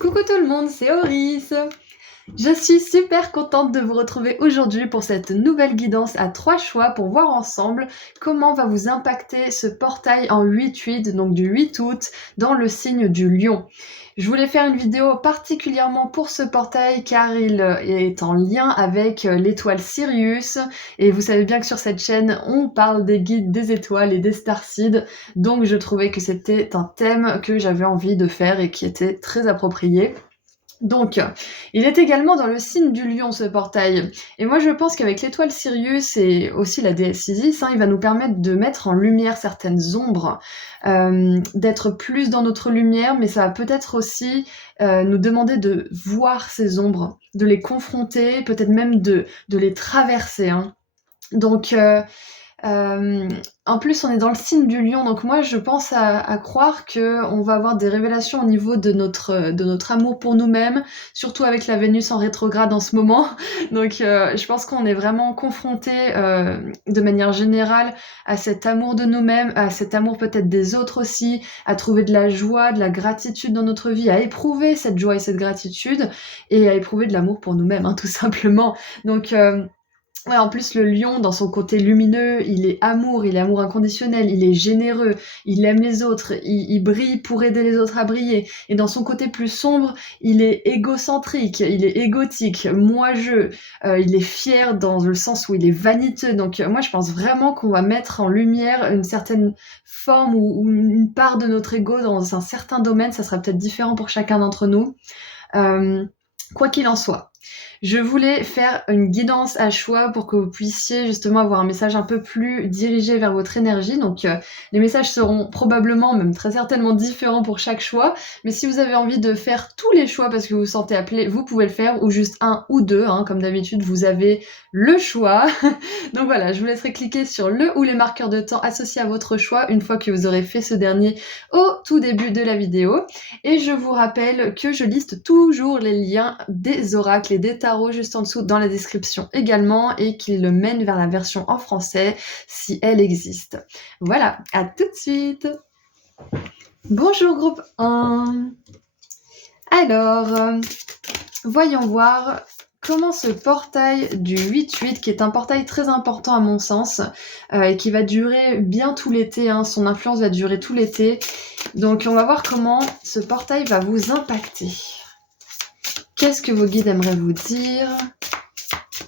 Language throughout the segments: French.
Coucou tout le monde, c'est Oris. Je suis super contente de vous retrouver aujourd'hui pour cette nouvelle guidance à 3 choix pour voir ensemble comment va vous impacter ce portail en 8-8, donc du 8 août, dans le signe du Lion. Je voulais faire une vidéo particulièrement pour ce portail car il est en lien avec l'étoile Sirius et vous savez bien que sur cette chaîne on parle des guides des étoiles et des starseeds, donc je trouvais que c'était un thème que j'avais envie de faire et qui était très approprié. Donc, il est également dans le signe du Lion, ce portail. Et moi, je pense qu'avec l'étoile Sirius et aussi la déesse Isis, il va nous permettre de mettre en lumière certaines ombres, d'être plus dans notre lumière, mais ça va peut-être aussi nous demander de voir ces ombres, de les confronter, peut-être même de les traverser. Donc, en plus, on est dans le signe du Lion, donc moi je pense à croire qu'on va avoir des révélations au niveau de notre amour pour nous-mêmes, surtout avec la Vénus en rétrograde en ce moment. Donc je pense qu'on est vraiment confronté de manière générale à cet amour de nous-mêmes, à cet amour peut-être des autres aussi, à trouver de la joie, de la gratitude dans notre vie, à éprouver cette joie et cette gratitude, et à éprouver de l'amour pour nous-mêmes, tout simplement. Donc ouais, en plus, le lion, dans son côté lumineux, il est amour inconditionnel, il est généreux, il aime les autres, il brille pour aider les autres à briller. Et dans son côté plus sombre, il est égocentrique, il est égotique, moi-je, il est fier dans le sens où il est vaniteux. Donc moi, je pense vraiment qu'on va mettre en lumière une certaine forme ou une part de notre ego dans un certain domaine. Ça sera peut-être différent pour chacun d'entre nous. Quoi qu'il en soit. Je voulais faire une guidance à choix pour que vous puissiez justement avoir un message un peu plus dirigé vers votre énergie. Donc les messages seront probablement, même très certainement différents pour chaque choix. Mais si vous avez envie de faire tous les choix parce que vous vous sentez appelé, vous pouvez le faire, ou juste un ou deux. Comme d'habitude, vous avez le choix. Donc voilà, je vous laisserai cliquer sur le ou les marqueurs de temps associés à votre choix une fois que vous aurez fait ce dernier au tout début de la vidéo. Et je vous rappelle que je liste toujours les liens des oracles et des tarots juste en dessous dans la description également, et qu'ils le mènent vers la version en français si elle existe. Voilà, à tout de suite. Bonjour groupe 1. Alors, voyons voir comment ce portail du 8-8, qui est un portail très important à mon sens, et qui va durer bien tout l'été, son influence va durer tout l'été. Donc on va voir comment ce portail va vous impacter. Qu'est-ce que vos guides aimeraient vous dire?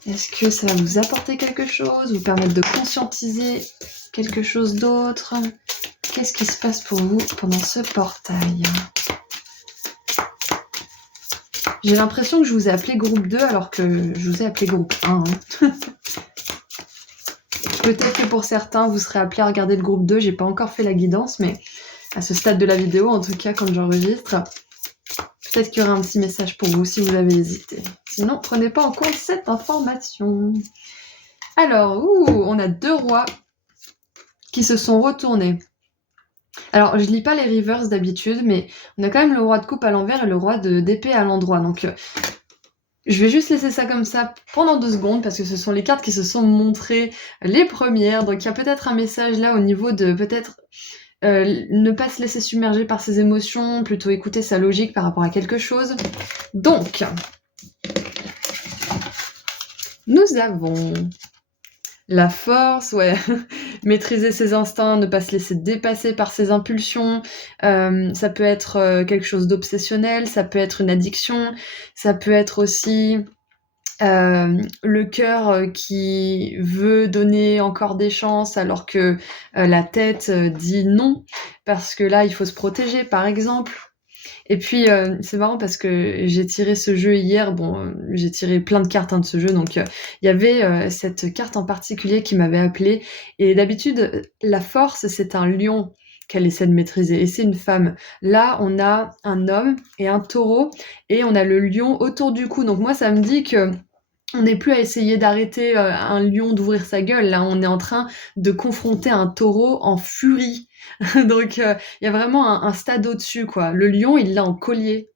Est-ce que ça va vous apporter quelque chose, vous permettre de conscientiser quelque chose d'autre? Qu'est-ce qui se passe pour vous pendant ce portail? J'ai l'impression que je vous ai appelé groupe 2 alors que je vous ai appelé groupe 1. Peut-être que pour certains, vous serez appelés à regarder le groupe 2. J'ai pas encore fait la guidance, mais à ce stade de la vidéo, en tout cas quand j'enregistre, peut-être qu'il y aura un petit message pour vous si vous avez hésité. Sinon, prenez pas en compte cette information. Alors, on a 2 rois qui se sont retournés. Alors, je lis pas les reverse d'habitude, mais on a quand même le roi de coupe à l'envers et le roi d'épée à l'endroit. Donc, je vais juste laisser ça comme ça pendant 2 secondes parce que ce sont les cartes qui se sont montrées les premières. Donc, il y a peut-être un message là au niveau de peut-être ne pas se laisser submerger par ses émotions, plutôt écouter sa logique par rapport à quelque chose. Donc, nous avons la force, maîtriser ses instincts, ne pas se laisser dépasser par ses impulsions. Ça peut être quelque chose d'obsessionnel, ça peut être une addiction, ça peut être aussi le cœur qui veut donner encore des chances alors que la tête dit non, parce que là il faut se protéger par exemple. Et puis c'est marrant parce que j'ai tiré ce jeu hier, j'ai tiré plein de cartes de ce jeu, donc il y avait cette carte en particulier qui m'avait appelée, et d'habitude la force c'est un lion qu'elle essaie de maîtriser, et c'est une femme. Là on a un homme et un taureau, et on a le lion autour du cou, donc moi ça me dit que on n'est plus à essayer d'arrêter un lion d'ouvrir sa gueule, là on est en train de confronter un taureau en furie. Donc il y a vraiment un stade au-dessus, quoi. Le lion, il l'a en collier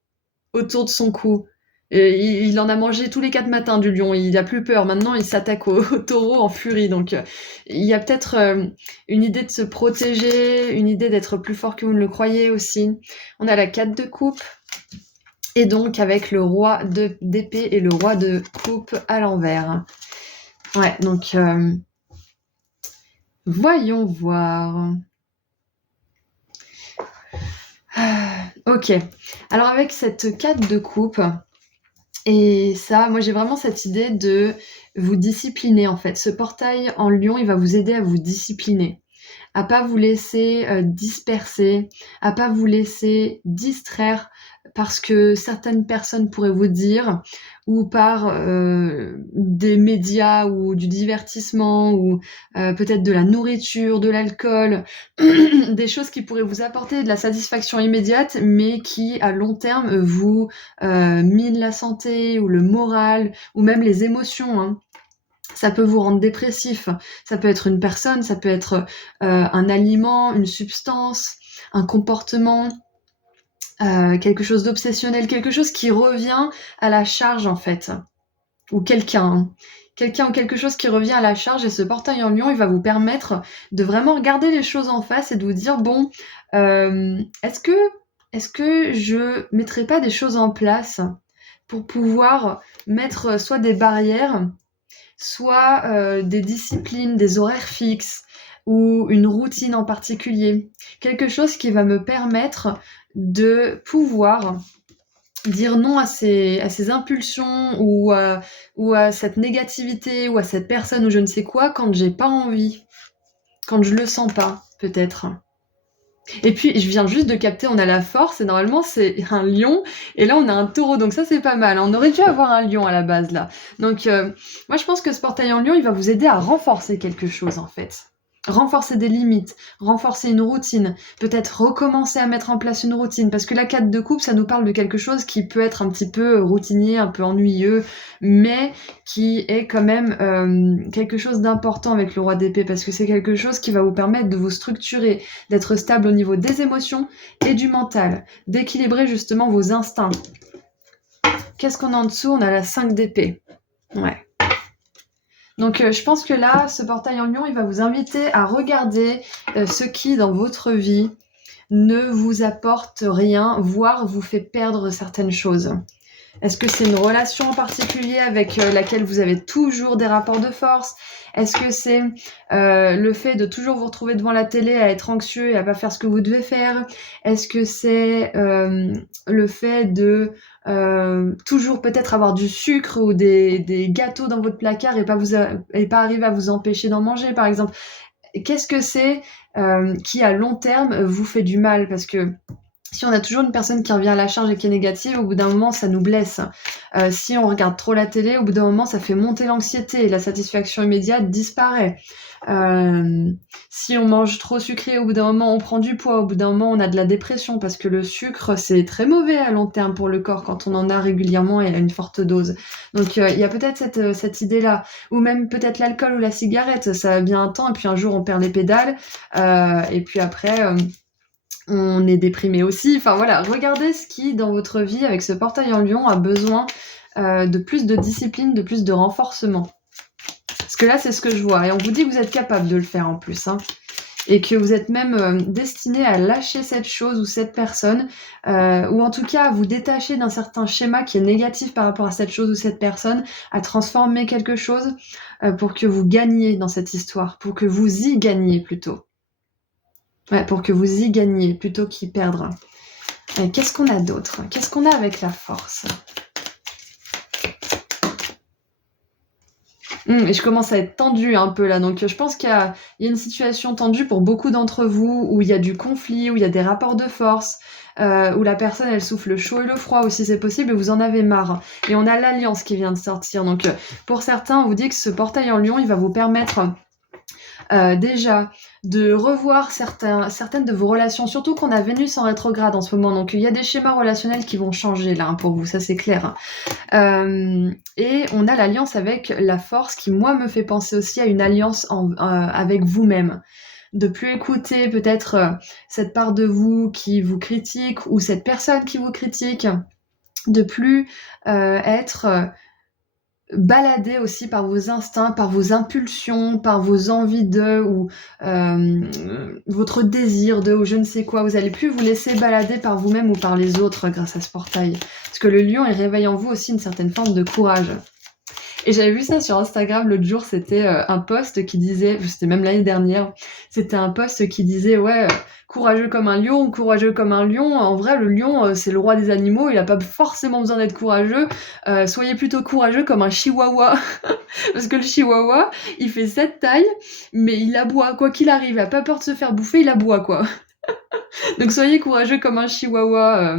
autour de son cou. Et il en a mangé tous les 4 matins du lion, il a plus peur. Maintenant, il s'attaque au taureau en furie. Donc il y a peut-être une idée de se protéger, une idée d'être plus fort que vous ne le croyez aussi. On a la 4 de coupe. Et donc avec le roi d'épée et le roi de coupe à l'envers. Ouais, donc voyons voir. Ok, alors avec cette 4 de coupe, et ça, moi j'ai vraiment cette idée de vous discipliner en fait. Ce portail en lion, il va vous aider à vous discipliner, à pas vous laisser disperser, à pas vous laisser distraire parce que certaines personnes pourraient vous dire, ou par des médias ou du divertissement, ou peut-être de la nourriture, de l'alcool, des choses qui pourraient vous apporter de la satisfaction immédiate, mais qui à long terme vous minent la santé ou le moral, ou même les émotions, hein. Ça peut vous rendre dépressif, ça peut être une personne, ça peut être un aliment, une substance, un comportement, quelque chose d'obsessionnel, quelque chose qui revient à la charge en fait, ou quelqu'un, hein. Quelqu'un ou quelque chose qui revient à la charge, et ce portail en lion, il va vous permettre de vraiment regarder les choses en face et de vous dire, bon, est-ce que je mettrai pas des choses en place pour pouvoir mettre soit des barrières, soit des disciplines, des horaires fixes ou une routine en particulier. Quelque chose qui va me permettre de pouvoir dire non à ces impulsions, ou à cette négativité ou à cette personne ou je ne sais quoi quand j'ai pas envie, quand je le sens pas, peut-être. Et puis, je viens juste de capter, on a la force, et normalement, c'est un lion, et là, on a un taureau, donc ça, c'est pas mal. On aurait dû avoir un lion à la base, là. Donc, moi, je pense que ce portail en lion, il va vous aider à renforcer quelque chose, en fait. Renforcer des limites, renforcer une routine, peut-être recommencer à mettre en place une routine, parce que la 4 de coupe, ça nous parle de quelque chose qui peut être un petit peu routinier, un peu ennuyeux, mais qui est quand même quelque chose d'important avec le roi d'épée, parce que c'est quelque chose qui va vous permettre de vous structurer, d'être stable au niveau des émotions et du mental, d'équilibrer justement vos instincts. Qu'est-ce qu'on a en dessous? On a la 5 d'épée. Ouais. Donc je pense que là, ce portail en lion, il va vous inviter à regarder ce qui, dans votre vie, ne vous apporte rien, voire vous fait perdre certaines choses. Est-ce que c'est une relation en particulier avec laquelle vous avez toujours des rapports de force? Est-ce que c'est le fait de toujours vous retrouver devant la télé à être anxieux et à pas faire ce que vous devez faire? Est-ce que c'est le fait de toujours peut-être avoir du sucre ou des gâteaux dans votre placard et pas arriver à vous empêcher d'en manger, par exemple? Qu'est-ce que c'est qui, à long terme, vous fait du mal? Parce que si on a toujours une personne qui revient à la charge et qui est négative, au bout d'un moment, ça nous blesse. Si on regarde trop la télé, au bout d'un moment, ça fait monter l'anxiété et la satisfaction immédiate disparaît. Si on mange trop sucré, au bout d'un moment, on prend du poids. Au bout d'un moment, on a de la dépression, parce que le sucre, c'est très mauvais à long terme pour le corps quand on en a régulièrement et à une forte dose. Donc, il y a peut-être cette idée-là. Ou même peut-être l'alcool ou la cigarette. Ça a bien un temps, et puis un jour, on perd les pédales. Et puis après... on est déprimé aussi. Enfin voilà, regardez ce qui, dans votre vie, avec ce portail en lion, a besoin de plus de discipline, de plus de renforcement. Parce que là, c'est ce que je vois. Et on vous dit que vous êtes capable de le faire en plus, hein. Et que vous êtes même destiné à lâcher cette chose ou cette personne, ou en tout cas à vous détacher d'un certain schéma qui est négatif par rapport à cette chose ou cette personne, à transformer quelque chose pour que vous gagniez dans cette histoire, pour que vous y gagniez plutôt. Ouais, pour que vous y gagniez plutôt qu'y perdre. Et qu'est-ce qu'on a d'autre? Qu'est-ce qu'on a avec la force? Et je commence à être tendue un peu là, donc je pense qu'il y a une situation tendue pour beaucoup d'entre vous, où il y a du conflit, où il y a des rapports de force, où la personne elle souffle le chaud et le froid aussi, c'est possible, et vous en avez marre. Et on a l'alliance qui vient de sortir, donc pour certains, on vous dit que ce portail en lion, il va vous permettre déjà de revoir certaines de vos relations, surtout qu'on a Vénus en rétrograde en ce moment, donc il y a des schémas relationnels qui vont changer là, hein, pour vous, ça c'est clair. Et on a l'alliance avec la force qui, moi, me fait penser aussi à une alliance avec vous-même. De plus écouter peut-être cette part de vous qui vous critique, ou cette personne qui vous critique, de plus être baladés aussi par vos instincts, par vos impulsions, par vos envies d'eux ou votre désir d'eux ou je ne sais quoi. Vous allez plus vous laisser balader par vous-même ou par les autres grâce à ce portail. Parce que le lion, il réveille en vous aussi une certaine forme de courage. Et j'avais vu ça sur Instagram l'autre jour, c'était un post qui disait, c'était même l'année dernière, c'était un post qui disait ouais, courageux comme un lion, courageux comme un lion. En vrai, le lion, c'est le roi des animaux, il a pas forcément besoin d'être courageux. Soyez plutôt courageux comme un chihuahua. Parce que le chihuahua, il fait cette taille, mais il aboie, quoi qu'il arrive, il a pas peur de se faire bouffer, il aboie quoi. Donc soyez courageux comme un chihuahua,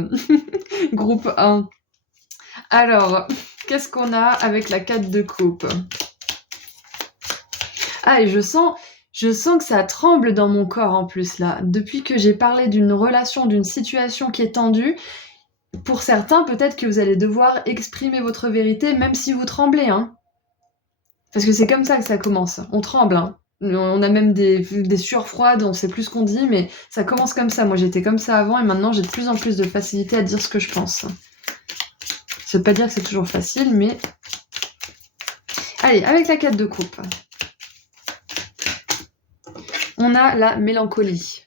groupe 1. Alors, qu'est-ce qu'on a avec la 4 de coupe? Ah, et je sens que ça tremble dans mon corps en plus là. Depuis que j'ai parlé d'une relation, d'une situation qui est tendue, pour certains, peut-être que vous allez devoir exprimer votre vérité, même si vous tremblez, hein. Parce que c'est comme ça que ça commence. On tremble, hein. On a même des sueurs froides, on sait plus ce qu'on dit, mais ça commence comme ça. Moi, j'étais comme ça avant, et maintenant, j'ai de plus en plus de facilité à dire ce que je pense. Ça veut pas dire que c'est toujours facile, mais... Allez, avec la 4 de coupe. On a la mélancolie.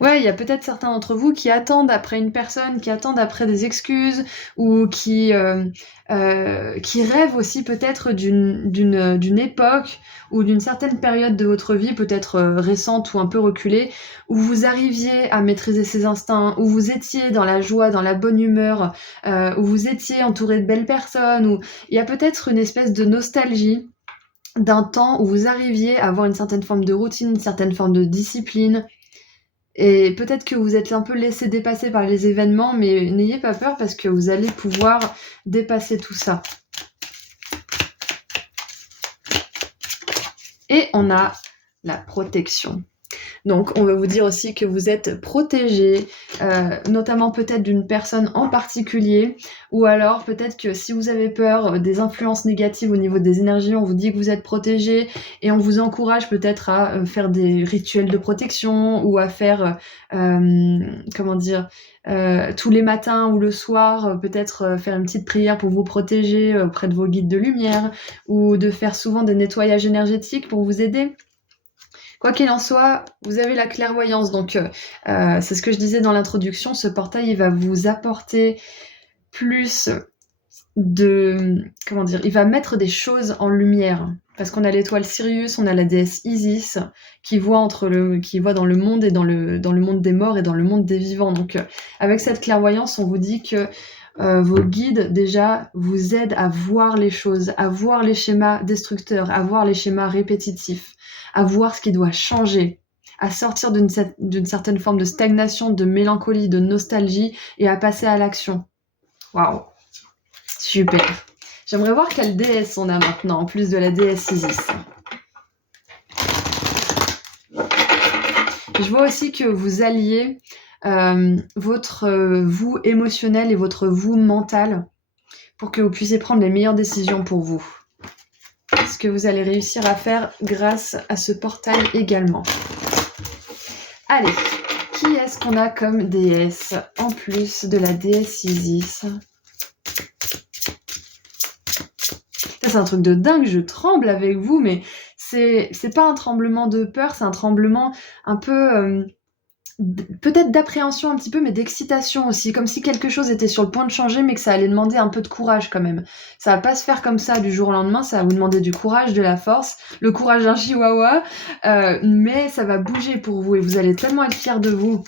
Ouais, il y a peut-être certains d'entre vous qui attendent après une personne, qui attendent après des excuses, ou qui rêvent aussi peut-être d'une époque ou d'une certaine période de votre vie, peut-être récente ou un peu reculée, où vous arriviez à maîtriser ces instincts, où vous étiez dans la joie, dans la bonne humeur, où vous étiez entouré de belles personnes, où il y a peut-être une espèce de nostalgie d'un temps où vous arriviez à avoir une certaine forme de routine, une certaine forme de discipline. Et peut-être que vous êtes un peu laissé dépasser par les événements, mais n'ayez pas peur parce que vous allez pouvoir dépasser tout ça. Et on a la protection. Donc, on va vous dire aussi que vous êtes protégé, notamment peut-être d'une personne en particulier, ou alors peut-être que si vous avez peur des influences négatives au niveau des énergies, on vous dit que vous êtes protégé et on vous encourage peut-être à faire des rituels de protection ou à faire, tous les matins ou le soir, peut-être faire une petite prière pour vous protéger auprès de vos guides de lumière, ou de faire souvent des nettoyages énergétiques pour vous aider. Quoi qu'il en soit, vous avez la clairvoyance, donc c'est ce que je disais dans l'introduction, ce portail il va vous apporter plus il va mettre des choses en lumière, parce qu'on a l'étoile Sirius, on a la déesse Isis, qui voit dans le monde et dans le monde des morts et dans le monde des vivants, donc avec cette clairvoyance, on vous dit que vos guides, déjà, vous aident à voir les choses, à voir les schémas destructeurs, à voir les schémas répétitifs, à voir ce qui doit changer, à sortir d'une certaine forme de stagnation, de mélancolie, de nostalgie, et à passer à l'action. Waouh, super. J'aimerais voir quelle déesse on a maintenant, en plus de la déesse Isis. Je vois aussi que vous alliez votre vous émotionnel et votre vous mental pour que vous puissiez prendre les meilleures décisions pour vous. Ce que vous allez réussir à faire grâce à ce portail également. Allez, qui est-ce qu'on a comme déesse en plus de la déesse Isis? Ça, c'est un truc de dingue, je tremble avec vous, mais c'est pas un tremblement de peur, c'est un tremblement un peu... peut-être d'appréhension un petit peu, mais d'excitation aussi, comme si quelque chose était sur le point de changer, mais que ça allait demander un peu de courage quand même. Ça va pas se faire comme ça du jour au lendemain, ça va vous demander du courage, de la force, le courage d'un chihuahua, mais ça va bouger pour vous et vous allez tellement être fiers de vous.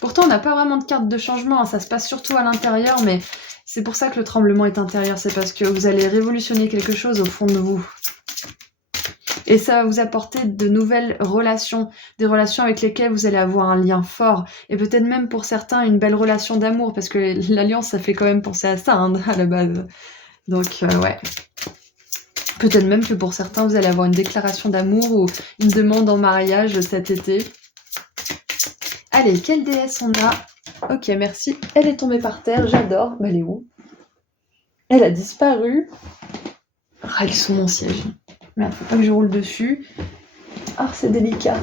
Pourtant, on n'a pas vraiment de carte de changement, hein, ça se passe surtout à l'intérieur, mais c'est pour ça que le tremblement est intérieur, c'est parce que vous allez révolutionner quelque chose au fond de vous. Et ça va vous apporter de nouvelles relations, des relations avec lesquelles vous allez avoir un lien fort, et peut-être même pour certains une belle relation d'amour, parce que l'alliance, ça fait quand même penser à ça, hein, à la base. Donc, ouais. Peut-être même que pour certains, vous allez avoir une déclaration d'amour ou une demande en mariage cet été. Allez, quelle déesse on a? Ok, merci. Elle est tombée par terre, j'adore. Mais elle est où? Elle a disparu. Ah, elle est sous mon siège. Merde, faut pas que je roule dessus. Ah, c'est délicat.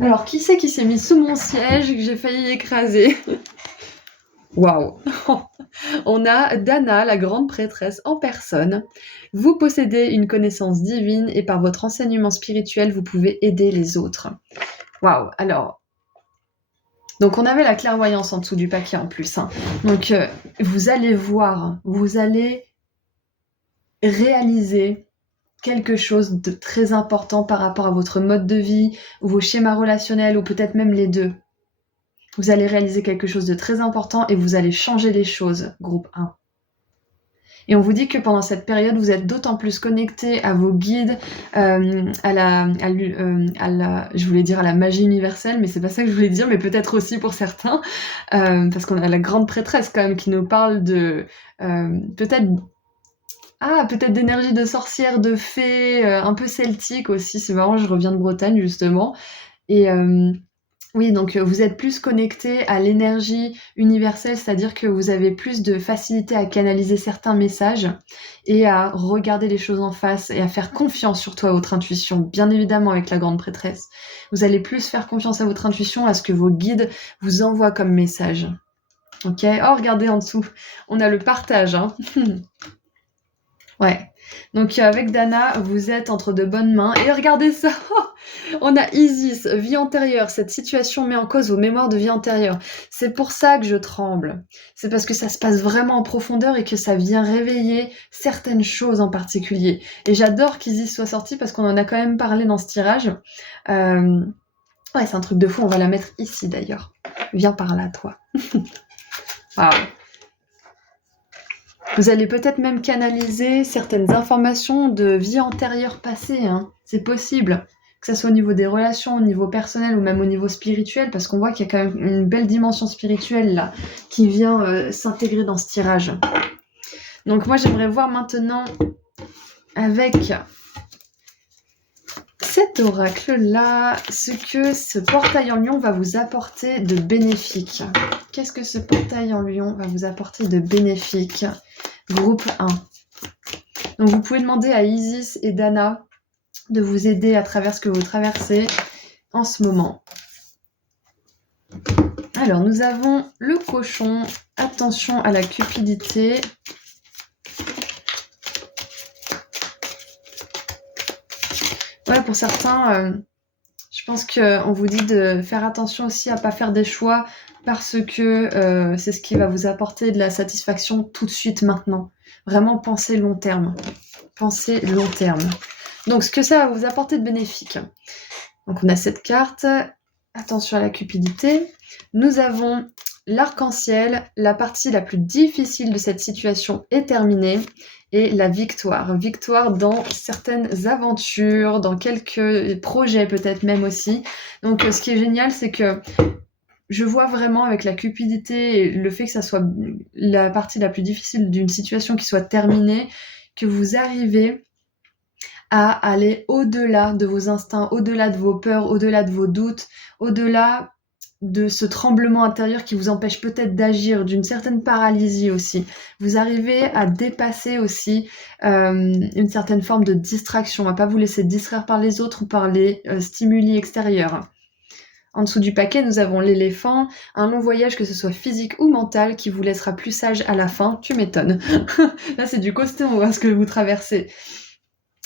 Alors, qui c'est qui s'est mis sous mon siège et que j'ai failli écraser? Waouh. On a Dana, la grande prêtresse en personne. Vous possédez une connaissance divine et par votre enseignement spirituel, vous pouvez aider les autres. Waouh, alors... Donc on avait la clairvoyance en dessous du paquet en plus. Hein. Donc vous allez voir, vous allez réaliser quelque chose de très important par rapport à votre mode de vie, ou vos schémas relationnels, ou peut-être même les deux. Vous allez réaliser quelque chose de très important et vous allez changer les choses, groupe 1. Et on vous dit que pendant cette période, vous êtes d'autant plus connecté à vos guides, je voulais dire à la magie universelle, mais c'est pas ça que je voulais dire, mais peut-être aussi pour certains, parce qu'on a la grande prêtresse quand même qui nous parle de peut-être d'énergie de sorcière, de fée, un peu celtique aussi. C'est marrant, je reviens de Bretagne justement. Et oui, donc vous êtes plus connecté à l'énergie universelle, c'est-à-dire que vous avez plus de facilité à canaliser certains messages et à regarder les choses en face et à faire confiance surtout à votre intuition, bien évidemment avec la grande prêtresse. Vous allez plus faire confiance à votre intuition, à ce que vos guides vous envoient comme message. Ok ? Oh, regardez en dessous, on a le partage, hein. Ouais. Donc avec Dana, vous êtes entre de bonnes mains. Et regardez ça, on a Isis, vie antérieure. Cette situation met en cause vos mémoires de vie antérieure. C'est pour ça que je tremble. C'est parce que ça se passe vraiment en profondeur et que ça vient réveiller certaines choses en particulier. Et j'adore qu'Isis soit sortie parce qu'on en a quand même parlé dans ce tirage. Ouais, c'est un truc de fou. On va la mettre ici d'ailleurs. Viens par là, toi. Waouh. Vous allez peut-être même canaliser certaines informations de vie antérieure passée. Hein. C'est possible, que ce soit au niveau des relations, au niveau personnel ou même au niveau spirituel, parce qu'on voit qu'il y a quand même une belle dimension spirituelle là qui vient s'intégrer dans ce tirage. Donc moi j'aimerais voir maintenant avec cet oracle-là ce que ce portail en lion va vous apporter de bénéfique. Qu'est-ce que ce portail en lion va vous apporter de bénéfique ? Groupe 1. Donc vous pouvez demander à Isis et Dana de vous aider à travers ce que vous traversez en ce moment. Alors nous avons le cochon, attention à la cupidité. Ouais, pour certains, je pense qu'on vous dit de faire attention aussi à ne pas faire des choix parce que c'est ce qui va vous apporter de la satisfaction tout de suite maintenant. Vraiment, pensez long terme. Pensez long terme. Donc, ce que ça va vous apporter de bénéfique. Donc, on a cette carte. Attention à la cupidité. Nous avons l'arc-en-ciel. La partie la plus difficile de cette situation est terminée. Et la victoire. Victoire dans certaines aventures, dans quelques projets peut-être même aussi. Donc, ce qui est génial, c'est que je vois vraiment avec la cupidité et le fait que ça soit la partie la plus difficile d'une situation qui soit terminée, que vous arrivez à aller au-delà de vos instincts, au-delà de vos peurs, au-delà de vos doutes, au-delà de ce tremblement intérieur qui vous empêche peut-être d'agir, d'une certaine paralysie aussi. Vous arrivez à dépasser aussi une certaine forme de distraction, à pas vous laisser distraire par les autres ou par les stimuli extérieurs. En dessous du paquet, nous avons l'éléphant, un long voyage, que ce soit physique ou mental, qui vous laissera plus sage à la fin. Tu m'étonnes. Là, c'est du costaud, on voit ce que vous traversez.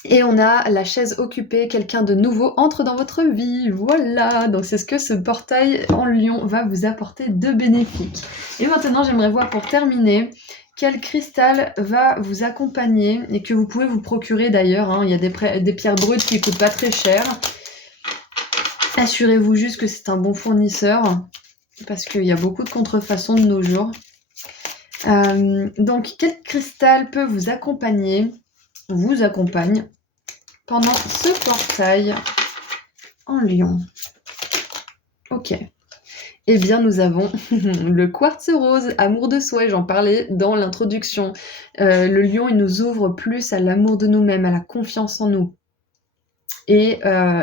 Et on a la chaise occupée, quelqu'un de nouveau entre dans votre vie. Voilà, donc c'est ce que ce portail en lion va vous apporter de bénéfique. Et maintenant, j'aimerais voir pour terminer quel cristal va vous accompagner et que vous pouvez vous procurer d'ailleurs. Hein. Il y a des pierres brutes qui coûtent pas très cher. Assurez-vous juste que c'est un bon fournisseur, parce qu'il y a beaucoup de contrefaçons de nos jours. Donc, quel cristal peut vous accompagne pendant ce portail en lion? Ok. Eh bien, nous avons le quartz rose, amour de soi, et j'en parlais dans l'introduction. Le lion, il nous ouvre plus à l'amour de nous-mêmes, à la confiance en nous. Et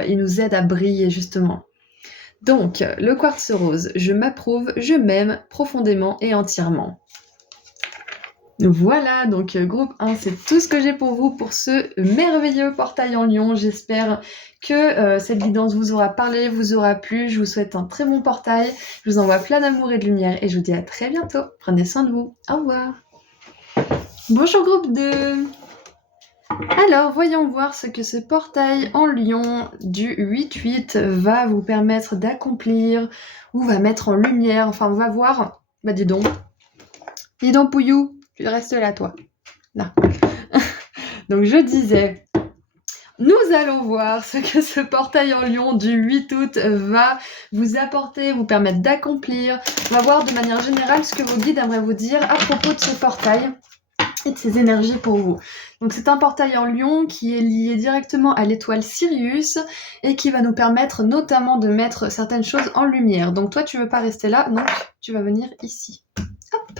il nous aide à briller, justement. Donc, le quartz rose, je m'approuve, je m'aime profondément et entièrement. Voilà, donc groupe 1, c'est tout ce que j'ai pour vous pour ce merveilleux portail en lion. J'espère que cette guidance vous aura parlé, vous aura plu. Je vous souhaite un très bon portail. Je vous envoie plein d'amour et de lumière et je vous dis à très bientôt. Prenez soin de vous. Au revoir. Bonjour groupe 2. Alors, voyons voir ce que ce portail en lion du 8-8 va vous permettre d'accomplir ou va mettre en lumière. Enfin, on va voir. Bah, dis donc. Dis donc, Pouillou, tu restes là, toi. Là. Donc, je disais, nous allons voir ce que ce portail en lion du 8 août va vous apporter, vous permettre d'accomplir. On va voir de manière générale ce que vos guides aimeraient vous dire à propos de ce portail et de ses énergies pour vous. Donc c'est un portail en lion qui est lié directement à l'étoile Sirius et qui va nous permettre notamment de mettre certaines choses en lumière. Donc toi tu veux pas rester là, donc tu vas venir ici. Hop.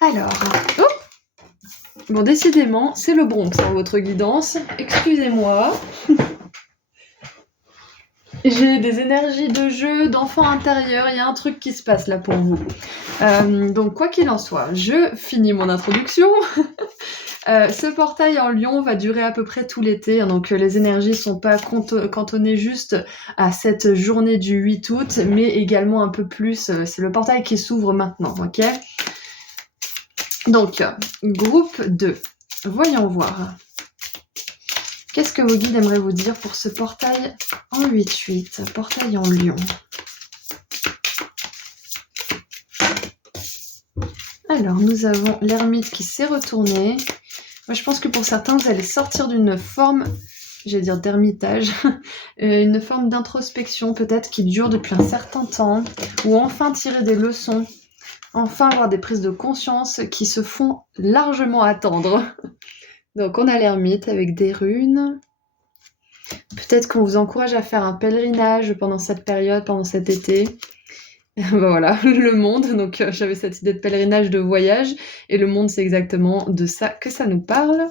Alors, oh. Bon, décidément, c'est le Bronx dans votre guidance. Excusez-moi. J'ai des énergies de jeu, d'enfant intérieur, il y a un truc qui se passe là pour vous. Donc quoi qu'il en soit, je finis mon introduction. Ce portail en lion va durer à peu près tout l'été, hein, donc les énergies sont pas cantonnées juste à cette journée du 8 août, mais également un peu plus, c'est le portail qui s'ouvre maintenant, ok ? Donc, groupe 2, voyons voir. Qu'est-ce que vos guides aimeraient vous dire pour ce portail en 8-8, portail en lion? Alors, nous avons l'ermite qui s'est retourné. Moi, je pense que pour certains, vous allez sortir d'une forme, j'allais dire d'ermitage, une forme d'introspection peut-être qui dure depuis un certain temps, ou enfin tirer des leçons, enfin avoir des prises de conscience qui se font largement attendre. Donc, on a l'ermite avec des runes. Peut-être qu'on vous encourage à faire un pèlerinage pendant cette période, pendant cet été. Ben voilà, le monde, donc j'avais cette idée de pèlerinage, de voyage, et le monde c'est exactement de ça que ça nous parle.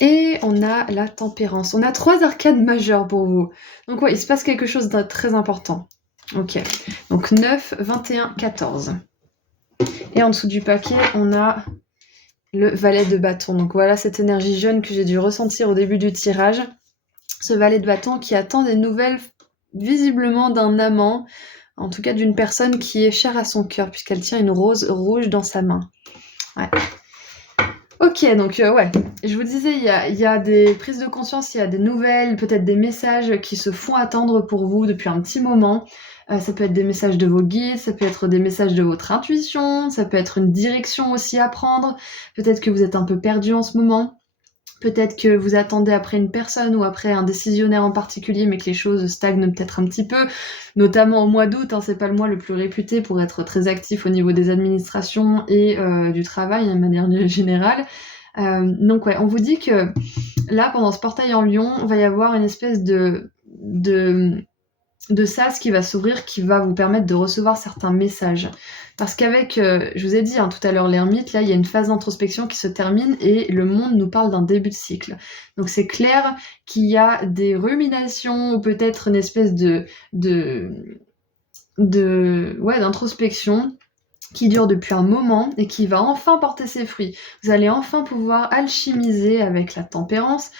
Et on a la tempérance. On a 3 arcanes majeures pour vous. Donc ouais, il se passe quelque chose de très important. Ok, donc 9, 21, 14. Et en dessous du paquet, on a le valet de bâton. Donc voilà cette énergie jeune que j'ai dû ressentir au début du tirage. Ce valet de bâton qui attend des nouvelles visiblement d'un amant, en tout cas d'une personne qui est chère à son cœur, puisqu'elle tient une rose rouge dans sa main. Ouais. Ok, donc ouais, je vous disais, il y a des prises de conscience, il y a des nouvelles, peut-être des messages qui se font attendre pour vous depuis un petit moment. Ça peut être des messages de vos guides, ça peut être des messages de votre intuition, ça peut être une direction aussi à prendre. Peut-être que vous êtes un peu perdu en ce moment. Peut-être que vous attendez après une personne ou après un décisionnaire en particulier, mais que les choses stagnent peut-être un petit peu, notamment au mois d'août, hein, c'est pas le mois le plus réputé pour être très actif au niveau des administrations et du travail, de manière générale. Donc ouais, on vous dit que là, pendant ce portail en lion, il va y avoir une espèce de sas qui va s'ouvrir, qui va vous permettre de recevoir certains messages. Parce qu'avec, je vous ai dit tout à l'heure, l'ermite, là, il y a une phase d'introspection qui se termine et le monde nous parle d'un début de cycle. Donc c'est clair qu'il y a des ruminations ou peut-être une espèce d'introspection qui dure depuis un moment et qui va enfin porter ses fruits. Vous allez enfin pouvoir alchimiser avec la tempérance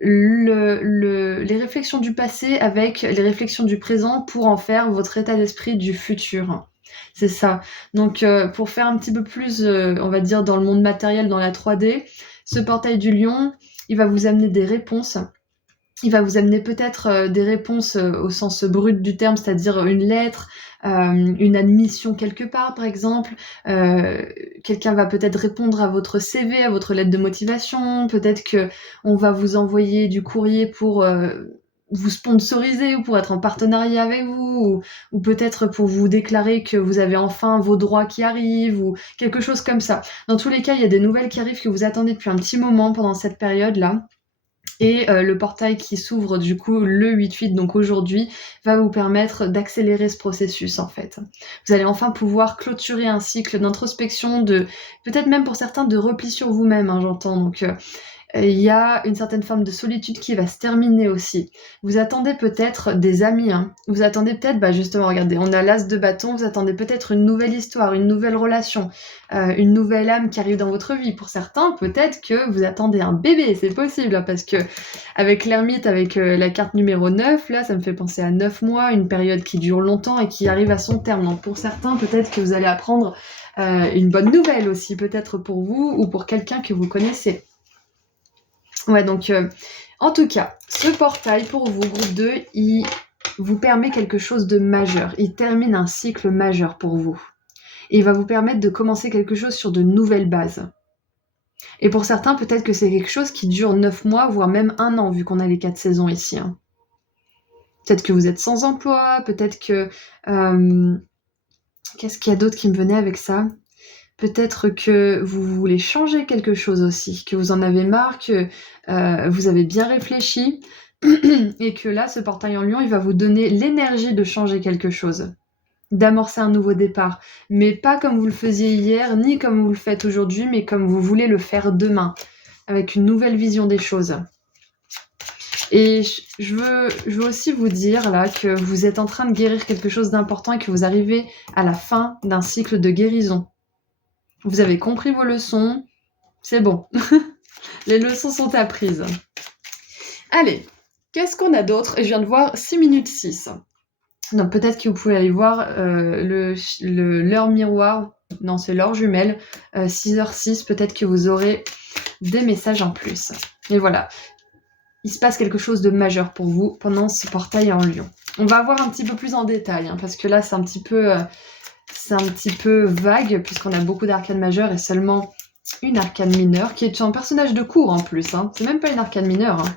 les réflexions du passé avec les réflexions du présent pour en faire votre état d'esprit du futur. C'est ça. Donc pour faire un petit peu plus, on va dire, dans le monde matériel, dans la 3D, ce portail du lion, il va vous amener des réponses. Il va vous amener peut-être des réponses au sens brut du terme, c'est-à-dire une lettre, une admission quelque part, par exemple. Quelqu'un va peut-être répondre à votre CV, à votre lettre de motivation. Peut-être qu'on va vous envoyer du courrier pour vous sponsoriser ou pour être en partenariat avec vous, ou peut-être pour vous déclarer que vous avez enfin vos droits qui arrivent, ou quelque chose comme ça. Dans tous les cas, il y a des nouvelles qui arrivent que vous attendez depuis un petit moment pendant cette période-là. Et le portail qui s'ouvre du coup le 8-8, donc aujourd'hui, va vous permettre d'accélérer ce processus en fait. Vous allez enfin pouvoir clôturer un cycle d'introspection, peut-être même pour certains de repli sur vous-même, j'entends. Donc Il y a une certaine forme de solitude qui va se terminer aussi. Vous attendez peut-être des amis, hein. Vous attendez peut-être, justement, regardez, on a l'as de bâton, vous attendez peut-être une nouvelle histoire, une nouvelle relation, une nouvelle âme qui arrive dans votre vie. Pour certains, peut-être que vous attendez un bébé, c'est possible, hein, parce que avec l'ermite, avec la carte numéro 9, là, ça me fait penser à 9 mois, une période qui dure longtemps et qui arrive à son terme. Donc pour certains, peut-être que vous allez apprendre une bonne nouvelle aussi, peut-être pour vous ou pour quelqu'un que vous connaissez. Ouais, donc en tout cas, ce portail pour vous, groupe 2, il vous permet quelque chose de majeur. Il termine un cycle majeur pour vous. Et il va vous permettre de commencer quelque chose sur de nouvelles bases. Et pour certains, peut-être que c'est quelque chose qui dure 9 mois, voire même 1 an, vu qu'on a les 4 saisons ici, hein. Peut-être que vous êtes sans emploi, peut-être que... qu'est-ce qu'il y a d'autre qui me venait avec ça ? Peut-être que vous voulez changer quelque chose aussi, que vous en avez marre, que vous avez bien réfléchi, et que là, ce portail en lion, il va vous donner l'énergie de changer quelque chose, d'amorcer un nouveau départ. Mais pas comme vous le faisiez hier, ni comme vous le faites aujourd'hui, mais comme vous voulez le faire demain, avec une nouvelle vision des choses. Et je veux aussi vous dire là que vous êtes en train de guérir quelque chose d'important et que vous arrivez à la fin d'un cycle de guérison. Vous avez compris vos leçons, c'est bon. Les leçons sont apprises. Allez, qu'est-ce qu'on a d'autre ? Je viens de voir 6 minutes 6. Donc peut-être que vous pouvez aller voir l'heure miroir. Non, c'est l'heure jumelle. 6h06, peut-être que vous aurez des messages en plus. Et voilà. Il se passe quelque chose de majeur pour vous pendant ce portail en lion. On va voir un petit peu plus en détail, hein, parce que là, c'est un petit peu vague, puisqu'on a beaucoup d'arcanes majeures et seulement une arcane mineure, qui est un personnage de cour en plus. Hein. C'est même pas une arcane mineure. Hein.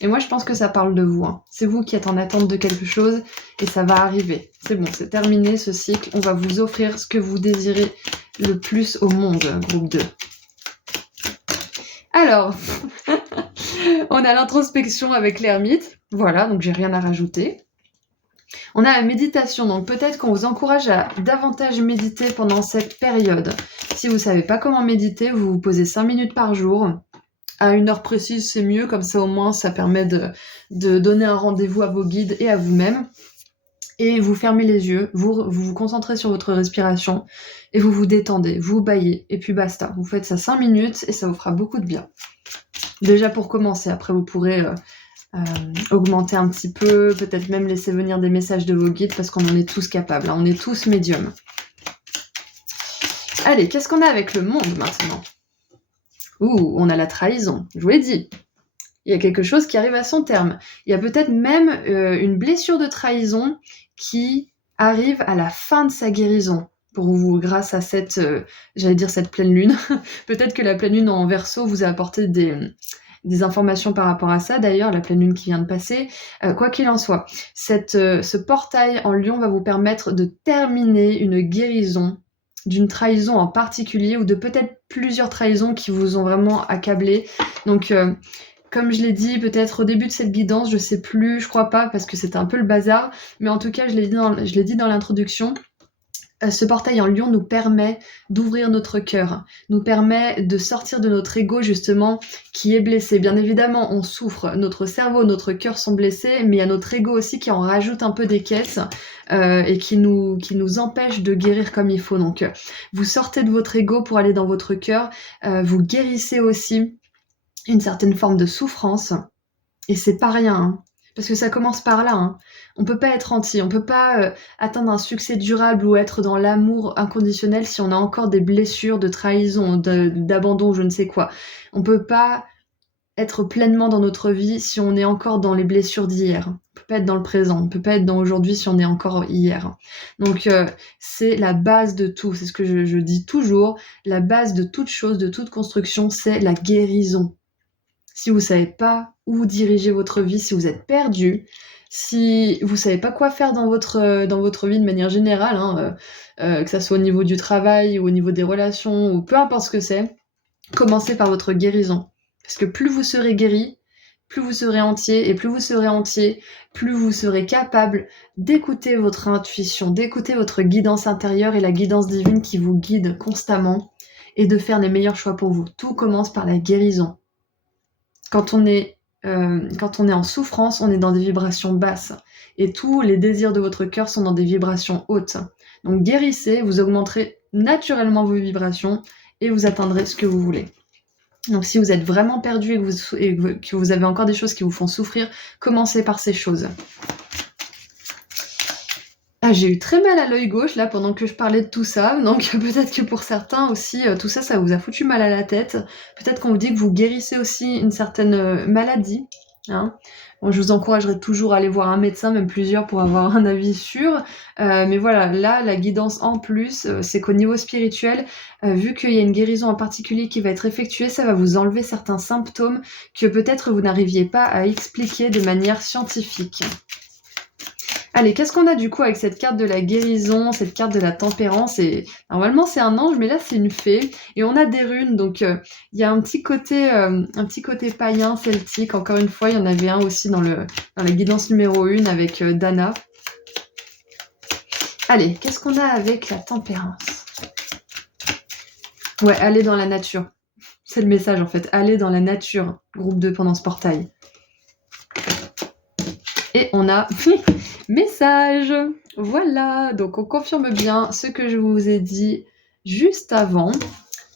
Et moi, je pense que ça parle de vous. Hein. C'est vous qui êtes en attente de quelque chose, et ça va arriver. C'est bon, c'est terminé ce cycle. On va vous offrir ce que vous désirez le plus au monde, groupe 2. Alors... On a l'introspection avec l'ermite, voilà, donc j'ai rien à rajouter. On a la méditation, donc peut-être qu'on vous encourage à davantage méditer pendant cette période. Si vous ne savez pas comment méditer, vous vous posez 5 minutes par jour. À une heure précise, c'est mieux, comme ça au moins ça permet de donner un rendez-vous à vos guides et à vous-même. Et vous fermez les yeux, vous concentrez sur votre respiration et vous vous détendez, vous baillez, et puis basta. Vous faites ça 5 minutes et ça vous fera beaucoup de bien. Déjà pour commencer, après vous pourrez augmenter un petit peu, peut-être même laisser venir des messages de vos guides parce qu'on en est tous capables, hein, on est tous médiums. Allez, qu'est-ce qu'on a avec le monde maintenant ? On a la trahison, je vous l'ai dit. Il y a quelque chose qui arrive à son terme. Il y a peut-être même une blessure de trahison qui arrive à la fin de sa guérison. Pour vous, grâce à cette pleine lune. Peut-être que la pleine lune en Verseau vous a apporté des informations par rapport à ça. D'ailleurs, la pleine lune qui vient de passer. Quoi qu'il en soit, ce portail en lion va vous permettre de terminer une guérison d'une trahison en particulier ou de peut-être plusieurs trahisons qui vous ont vraiment accablé. Donc, comme je l'ai dit, peut-être au début de cette guidance, je sais plus, je crois pas, parce que c'était un peu le bazar, mais en tout cas, je l'ai dit dans l'introduction, ce portail en lion nous permet d'ouvrir notre cœur, nous permet de sortir de notre ego justement qui est blessé. Bien évidemment, on souffre, notre cerveau, notre cœur sont blessés, mais il y a notre ego aussi qui en rajoute un peu des caisses et qui nous empêche de guérir comme il faut. Donc, vous sortez de votre ego pour aller dans votre cœur, vous guérissez aussi une certaine forme de souffrance, et c'est pas rien, hein. Parce que ça commence par là, hein. On peut pas être entier, on peut pas atteindre un succès durable ou être dans l'amour inconditionnel si on a encore des blessures de trahison, d'abandon, je ne sais quoi. On peut pas être pleinement dans notre vie si on est encore dans les blessures d'hier. On peut pas être dans le présent, on peut pas être dans aujourd'hui si on est encore hier. Donc c'est la base de tout, c'est ce que je dis toujours, la base de toute chose, de toute construction, c'est la guérison. Si vous savez pas où diriger votre vie, si vous êtes perdu, si vous savez pas quoi faire dans votre vie de manière générale, hein, que ça soit au niveau du travail ou au niveau des relations ou peu importe ce que c'est, commencez par votre guérison. Parce que plus vous serez guéri, plus vous serez entier, et plus vous serez entier, plus vous serez capable d'écouter votre intuition, d'écouter votre guidance intérieure et la guidance divine qui vous guide constamment, et de faire les meilleurs choix pour vous. Tout commence par la guérison. quand on est en souffrance, on est dans des vibrations basses. Et tous les désirs de votre cœur sont dans des vibrations hautes. Donc guérissez, vous augmenterez naturellement vos vibrations et vous atteindrez ce que vous voulez. Donc si vous êtes vraiment perdu et que vous avez encore des choses qui vous font souffrir, commencez par ces choses. Ah, j'ai eu très mal à l'œil gauche là pendant que je parlais de tout ça, donc peut-être que pour certains aussi, tout ça, ça vous a foutu mal à la tête. Peut-être qu'on vous dit que vous guérissez aussi une certaine maladie, hein. Bon, je vous encouragerai toujours à aller voir un médecin, même plusieurs, pour avoir un avis sûr. Mais voilà, là, la guidance en plus, c'est qu'au niveau spirituel, vu qu'il y a une guérison en particulier qui va être effectuée, ça va vous enlever certains symptômes que peut-être vous n'arriviez pas à expliquer de manière scientifique. Allez, qu'est-ce qu'on a du coup avec cette carte de la guérison, cette carte de la tempérance? Et normalement c'est un ange, mais là c'est une fée. Et on a des runes, donc il y a un petit côté païen, celtique. Encore une fois, il y en avait un aussi dans la guidance numéro 1 avec Dana. Allez, qu'est-ce qu'on a avec la tempérance? Ouais, aller dans la nature. C'est le message en fait, aller dans la nature. Groupe 2 pendant ce portail. Et on a message. Voilà, donc on confirme bien ce que je vous ai dit juste avant.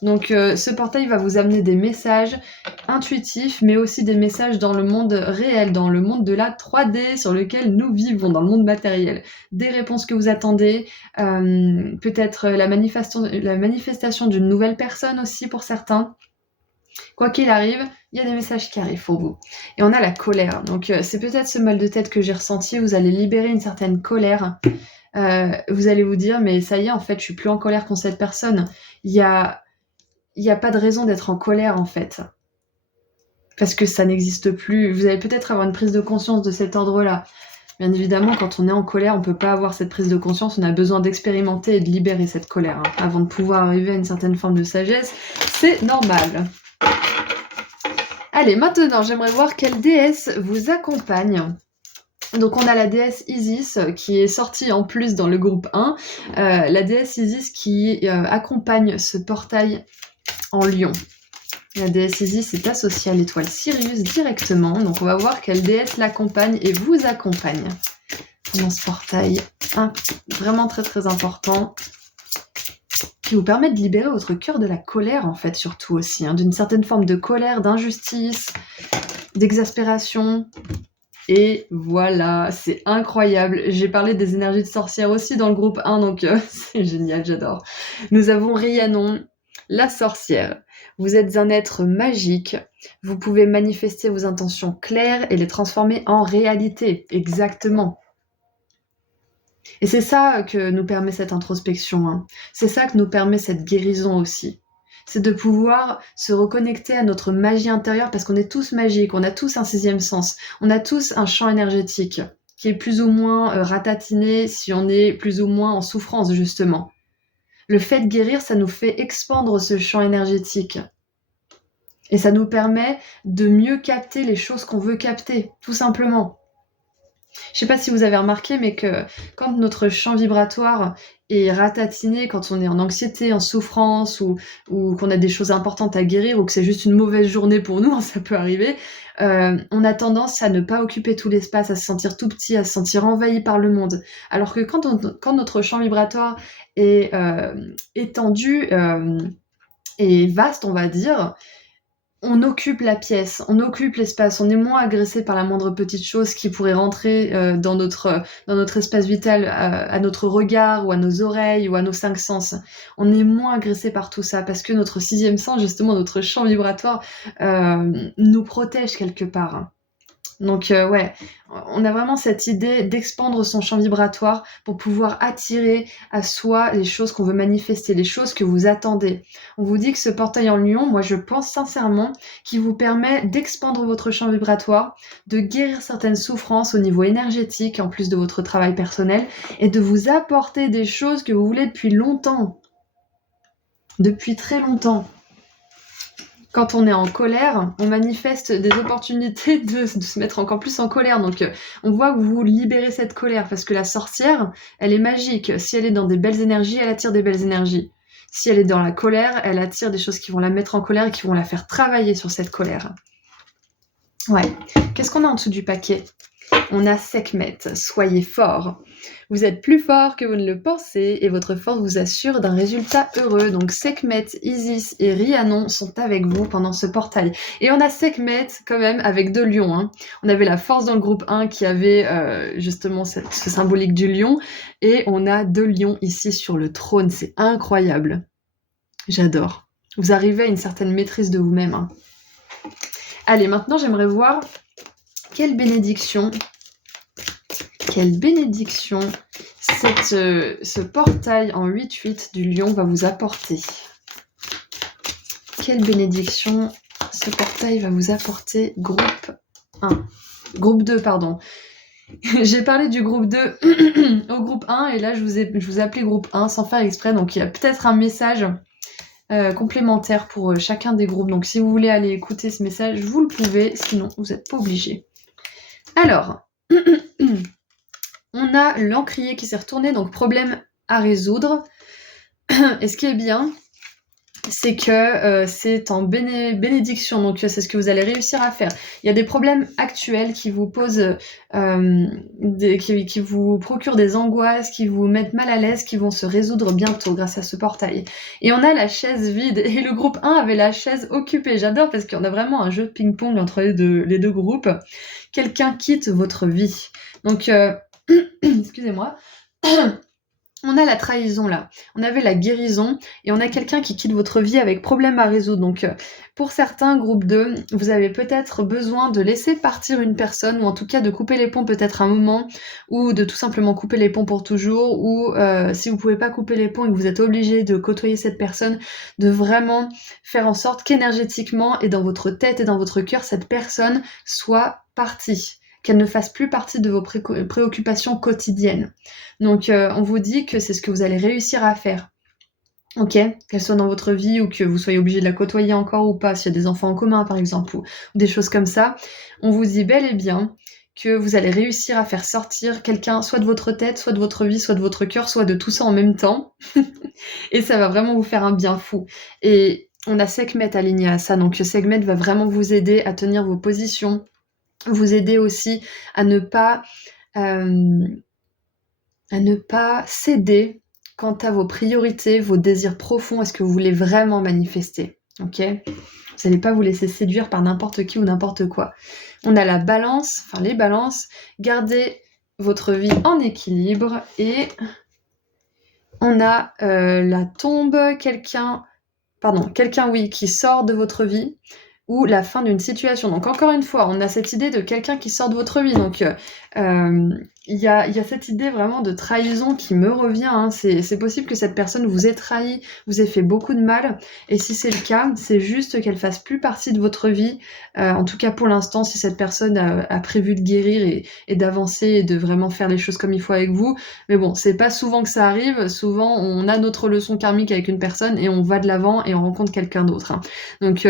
Donc ce portail va vous amener des messages intuitifs, mais aussi des messages dans le monde réel, dans le monde de la 3D sur lequel nous vivons, dans le monde matériel. Des réponses que vous attendez, peut-être la manifestation d'une nouvelle personne aussi pour certains. Quoi qu'il arrive, il y a des messages qui arrivent pour vous. Et on a la colère. Donc c'est peut-être ce mal de tête que j'ai ressenti. Vous allez libérer une certaine colère. Vous allez vous dire, mais ça y est, en fait, je suis plus en colère contre cette personne. Il y a pas de raison d'être en colère, en fait. Parce que ça n'existe plus. Vous allez peut-être avoir une prise de conscience de cet ordre-là. Bien évidemment, quand on est en colère, on ne peut pas avoir cette prise de conscience. On a besoin d'expérimenter et de libérer cette colère, hein, avant de pouvoir arriver à une certaine forme de sagesse. C'est normal. Allez, maintenant, j'aimerais voir quelle déesse vous accompagne. Donc on a la déesse Isis qui est sortie en plus dans le groupe 1. La déesse Isis qui accompagne ce portail en lion. La déesse Isis est associée à l'étoile Sirius directement. Donc on va voir quelle déesse l'accompagne et vous accompagne dans ce portail. Vraiment très très important. Qui vous permet de libérer votre cœur de la colère, en fait, surtout aussi, hein, d'une certaine forme de colère, d'injustice, d'exaspération. Et voilà, c'est incroyable. J'ai parlé des énergies de sorcière aussi dans le groupe 1, donc c'est génial, j'adore. Nous avons Rhiannon, la sorcière. Vous êtes un être magique. Vous pouvez manifester vos intentions claires et les transformer en réalité. Exactement. Et c'est ça que nous permet cette introspection, hein. C'est ça que nous permet cette guérison aussi. C'est de pouvoir se reconnecter à notre magie intérieure parce qu'on est tous magiques, on a tous un 6e sens, on a tous un champ énergétique qui est plus ou moins ratatiné si on est plus ou moins en souffrance justement. Le fait de guérir, ça nous fait expandre ce champ énergétique. Et ça nous permet de mieux capter les choses qu'on veut capter, tout simplement. Je sais pas si vous avez remarqué, mais que quand notre champ vibratoire est ratatiné, quand on est en anxiété, en souffrance, ou qu'on a des choses importantes à guérir, ou que c'est juste une mauvaise journée pour nous, ça peut arriver, on a tendance à ne pas occuper tout l'espace, à se sentir tout petit, à se sentir envahi par le monde. Alors que quand notre champ vibratoire est étendu et vaste, on va dire, on occupe la pièce, on occupe l'espace, on est moins agressé par la moindre petite chose qui pourrait rentrer dans notre espace vital, à notre regard ou à nos oreilles ou à nos 5 sens. On est moins agressé par tout ça parce que notre 6e sens, justement notre champ vibratoire, nous protège quelque part. Donc ouais, on a vraiment cette idée d'expandre son champ vibratoire pour pouvoir attirer à soi les choses qu'on veut manifester, les choses que vous attendez. On vous dit que ce portail en lion, moi je pense sincèrement qu'il vous permet d'expandre votre champ vibratoire, de guérir certaines souffrances au niveau énergétique en plus de votre travail personnel et de vous apporter des choses que vous voulez depuis longtemps. Depuis très longtemps. Quand on est en colère, on manifeste des opportunités de se mettre encore plus en colère. Donc, on voit que vous libérez cette colère parce que la sorcière, elle est magique. Si elle est dans des belles énergies, elle attire des belles énergies. Si elle est dans la colère, elle attire des choses qui vont la mettre en colère et qui vont la faire travailler sur cette colère. Ouais. Qu'est-ce qu'on a en dessous du paquet? On a Sekhmet, soyez fort. Vous êtes plus fort que vous ne le pensez et votre force vous assure d'un résultat heureux. Donc Sekhmet, Isis et Rhiannon sont avec vous pendant ce portail. Et on a Sekhmet quand même avec 2 lions. Hein. On avait la force dans le groupe 1 qui avait justement ce symbolique du lion. Et on a 2 lions ici sur le trône. C'est incroyable. J'adore. Vous arrivez à une certaine maîtrise de vous-même. Hein. Allez, maintenant j'aimerais voir quelle bénédiction ce portail en 8-8 du lion va vous apporter. Quelle bénédiction ce portail va vous apporter, groupe 1. Groupe 2, pardon. J'ai parlé du groupe 2 au groupe 1 et là je vous ai appelé groupe 1 sans faire exprès, donc il y a peut-être un message complémentaire pour chacun des groupes. Donc si vous voulez aller écouter ce message, vous le pouvez, sinon vous n'êtes pas obligé. Alors, on a l'encrier qui s'est retourné, donc problème à résoudre. Et ce qui est bien, c'est que c'est en bénédiction, donc c'est ce que vous allez réussir à faire. Il y a des problèmes actuels qui vous posent, qui vous procurent des angoisses, qui vous mettent mal à l'aise, qui vont se résoudre bientôt grâce à ce portail. Et on a la chaise vide, et le groupe 1 avait la chaise occupée. J'adore parce qu'on a vraiment un jeu de ping-pong entre les deux groupes. Quelqu'un quitte votre vie. Donc, excusez-moi. On a la trahison là, on avait la guérison et on a quelqu'un qui quitte votre vie avec problème à résoudre. Donc pour certains, groupe 2, vous avez peut-être besoin de laisser partir une personne ou en tout cas de couper les ponts peut-être un moment ou de tout simplement couper les ponts pour toujours ou si vous pouvez pas couper les ponts et que vous êtes obligé de côtoyer cette personne, de vraiment faire en sorte qu'énergétiquement et dans votre tête et dans votre cœur, cette personne soit partie. Qu'elle ne fasse plus partie de vos préoccupations quotidiennes. Donc, on vous dit que c'est ce que vous allez réussir à faire. Ok, qu'elle soit dans votre vie ou que vous soyez obligé de la côtoyer encore ou pas, s'il y a des enfants en commun par exemple, ou des choses comme ça, on vous dit bel et bien que vous allez réussir à faire sortir quelqu'un soit de votre tête, soit de votre vie, soit de votre cœur, soit de tout ça en même temps. Et ça va vraiment vous faire un bien fou. Et on a Sekhmet aligné à ça, donc Sekhmet va vraiment vous aider à tenir vos positions, vous aider aussi à ne pas céder quant à vos priorités, vos désirs profonds, à ce que vous voulez vraiment manifester. Ok ? Vous n'allez pas vous laisser séduire par n'importe qui ou n'importe quoi. On a la balance, enfin les balances, gardez votre vie en équilibre et on a la tombe, quelqu'un oui, qui sort de votre vie ou la fin d'une situation. Donc encore une fois, on a cette idée de quelqu'un qui sort de votre vie. Donc il y a cette idée vraiment de trahison qui me revient. Hein. C'est possible que cette personne vous ait trahi, vous ait fait beaucoup de mal. Et si c'est le cas, c'est juste qu'elle fasse plus partie de votre vie. En tout cas pour l'instant, si cette personne a prévu de guérir et d'avancer et de vraiment faire les choses comme il faut avec vous. Mais bon, c'est pas souvent que ça arrive. Souvent, on a notre leçon karmique avec une personne et on va de l'avant et on rencontre quelqu'un d'autre. Hein. Donc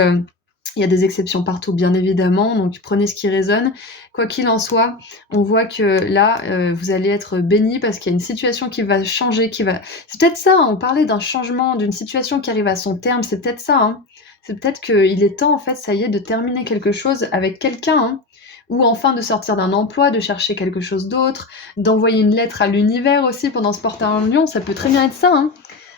il y a des exceptions partout, bien évidemment, donc prenez ce qui résonne. Quoi qu'il en soit, on voit que là, vous allez être bénis parce qu'il y a une situation qui va changer, C'est peut-être ça, hein, on parlait d'un changement, d'une situation qui arrive à son terme, c'est peut-être ça. Hein. C'est peut-être qu'il est temps, en fait, ça y est, de terminer quelque chose avec quelqu'un, hein. Ou enfin de sortir d'un emploi, de chercher quelque chose d'autre, d'envoyer une lettre à l'univers aussi pendant ce portail en Lion, ça peut très bien être ça, hein.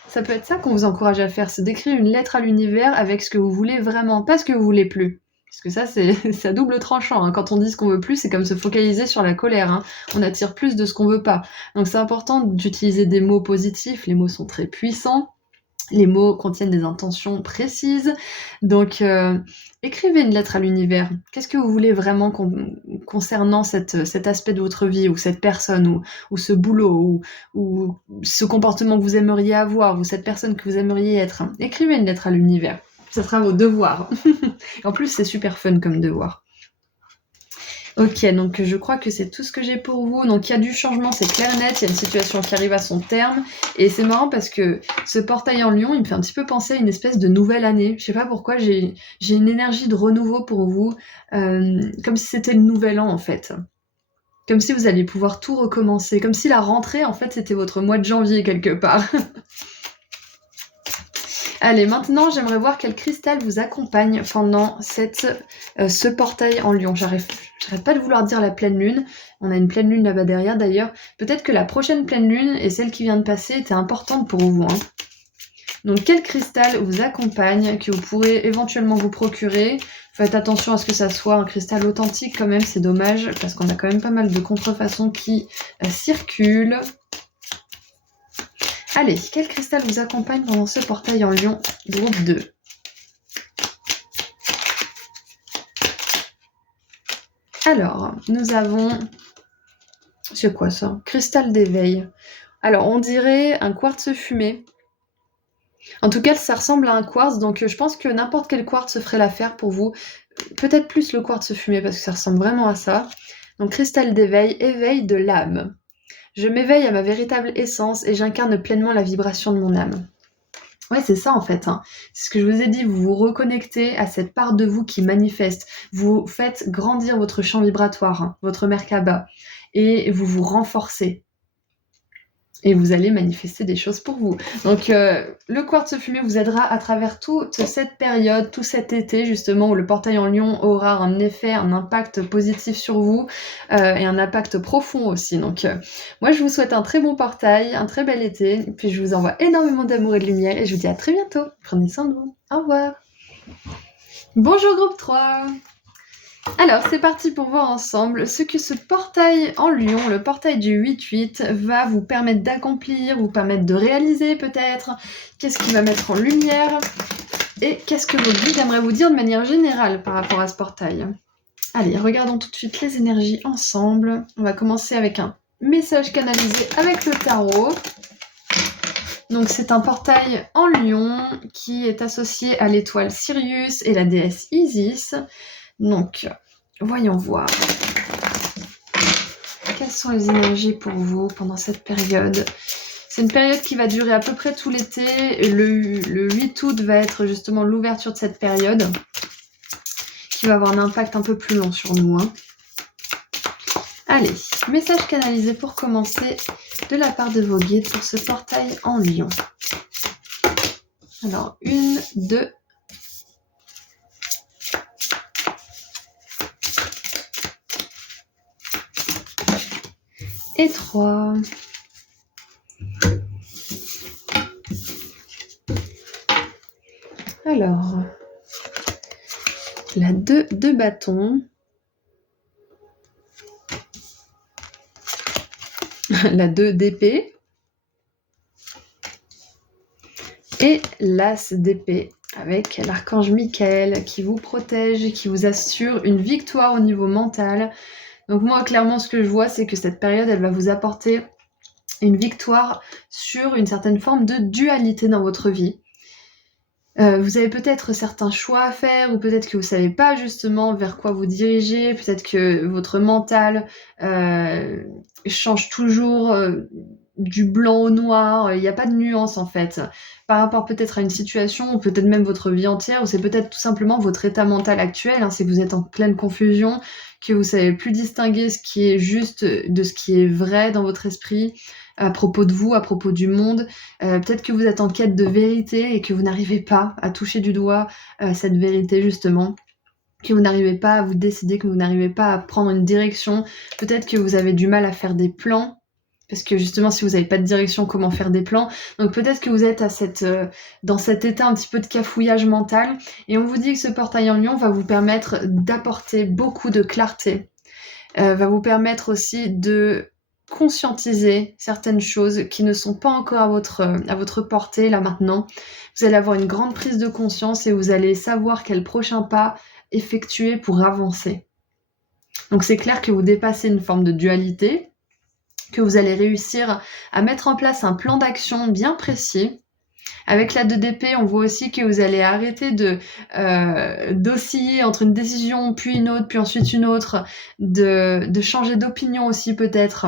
Ça peut être ça qu'on vous encourage à faire, c'est d'écrire une lettre à l'univers avec ce que vous voulez vraiment, pas ce que vous voulez plus. Parce que ça, c'est à double tranchant. Hein. Quand on dit ce qu'on veut plus, c'est comme se focaliser sur la colère. Hein. On attire plus de ce qu'on veut pas. Donc c'est important d'utiliser des mots positifs. Les mots sont très puissants. Les mots contiennent des intentions précises. Donc, écrivez une lettre à l'univers. Qu'est-ce que vous voulez vraiment concernant cet aspect de votre vie, ou cette personne, ou ce boulot, ou ce comportement que vous aimeriez avoir, ou cette personne que vous aimeriez être. Écrivez une lettre à l'univers. Ça sera vos devoirs. En plus, c'est super fun comme devoir. Ok, donc je crois que c'est tout ce que j'ai pour vous. Donc il y a du changement, c'est clair et net, il y a une situation qui arrive à son terme. Et c'est marrant parce que ce portail en Lion, il me fait un petit peu penser à une espèce de nouvelle année. Je sais pas pourquoi, j'ai une énergie de renouveau pour vous, comme si c'était le nouvel an en fait. Comme si vous alliez pouvoir tout recommencer, comme si la rentrée en fait c'était votre mois de janvier quelque part. Allez, maintenant, j'aimerais voir quel cristal vous accompagne pendant ce portail en lion. J'arrête pas de vouloir dire la pleine lune. On a une pleine lune là-bas derrière, d'ailleurs. Peut-être que la prochaine pleine lune et celle qui vient de passer était importante pour vous, hein. Donc, quel cristal vous accompagne, que vous pourrez éventuellement vous procurer? Faites attention à ce que ça soit un cristal authentique quand même, c'est dommage, parce qu'on a quand même pas mal de contrefaçons qui circulent. Allez, quel cristal vous accompagne pendant ce portail en lion, groupe 2? Alors, nous avons... C'est quoi ça? Cristal d'éveil. Alors, on dirait un quartz fumé. En tout cas, ça ressemble à un quartz, donc je pense que n'importe quel quartz ferait l'affaire pour vous. Peut-être plus le quartz fumé, parce que ça ressemble vraiment à ça. Donc, cristal d'éveil, éveil de l'âme. Je m'éveille à ma véritable essence et j'incarne pleinement la vibration de mon âme. Ouais, c'est ça en fait, hein. C'est ce que je vous ai dit, vous vous reconnectez à cette part de vous qui manifeste. Vous faites grandir votre champ vibratoire, hein, votre Merkaba, et vous vous renforcez. Et vous allez manifester des choses pour vous. Donc, le quartz fumé vous aidera à travers toute cette période, tout cet été, justement, où le portail en lion aura un effet, un impact positif sur vous, et un impact profond aussi. Donc, moi, je vous souhaite un très bon portail, un très bel été, et puis je vous envoie énormément d'amour et de lumière, et je vous dis à très bientôt. Prenez soin de vous. Au revoir. Bonjour groupe 3. Alors, c'est parti pour voir ensemble ce que ce portail en lion, le portail du 8-8, va vous permettre d'accomplir, vous permettre de réaliser peut-être, qu'est-ce qu'il va mettre en lumière, et qu'est-ce que vos guides aimeraient vous dire de manière générale par rapport à ce portail. Allez, regardons tout de suite les énergies ensemble. On va commencer avec un message canalisé avec le tarot. Donc c'est un portail en lion qui est associé à l'étoile Sirius et la déesse Isis. Donc, voyons voir. Quelles sont les énergies pour vous pendant cette période? C'est une période qui va durer à peu près tout l'été. Le 8 août va être justement l'ouverture de cette période, qui va avoir un impact un peu plus long sur nous, hein. Allez, message canalisé pour commencer de la part de vos guides pour ce portail en lion. Alors, 1, 2... et 3. Alors, la 2 de bâton, la 2 d'épée et l'as d'épée avec l'archange Michael qui vous protège et qui vous assure une victoire au niveau mental. Donc moi, clairement, ce que je vois, c'est que cette période, elle va vous apporter une victoire sur une certaine forme de dualité dans votre vie. Vous avez peut-être certains choix à faire, ou peut-être que vous savez pas justement vers quoi vous dirigez, peut-être que votre mental change toujours du blanc au noir, il n'y a pas de nuance en fait, par rapport peut-être à une situation, ou peut-être même votre vie entière, ou c'est peut-être tout simplement votre état mental actuel, hein, si vous êtes en pleine confusion, que vous savez plus distinguer ce qui est juste de ce qui est vrai dans votre esprit, à propos de vous, à propos du monde. Peut-être que vous êtes en quête de vérité et que vous n'arrivez pas à toucher du doigt cette vérité justement, que vous n'arrivez pas à vous décider, que vous n'arrivez pas à prendre une direction. Peut-être que vous avez du mal à faire des plans, parce que justement si vous n'avez pas de direction, comment faire des plans? Donc peut-être que vous êtes dans cet état un petit peu de cafouillage mental, et on vous dit que ce portail en lion va vous permettre d'apporter beaucoup de clarté, va vous permettre aussi de conscientiser certaines choses qui ne sont pas encore à votre portée là maintenant. Vous allez avoir une grande prise de conscience et vous allez savoir quel prochain pas effectuer pour avancer. Donc c'est clair que vous dépassez une forme de dualité, que vous allez réussir à mettre en place un plan d'action bien précis. Avec la 2 d'épée, on voit aussi que vous allez arrêter d'osciller entre une décision puis une autre, puis ensuite une autre, de changer d'opinion aussi peut-être.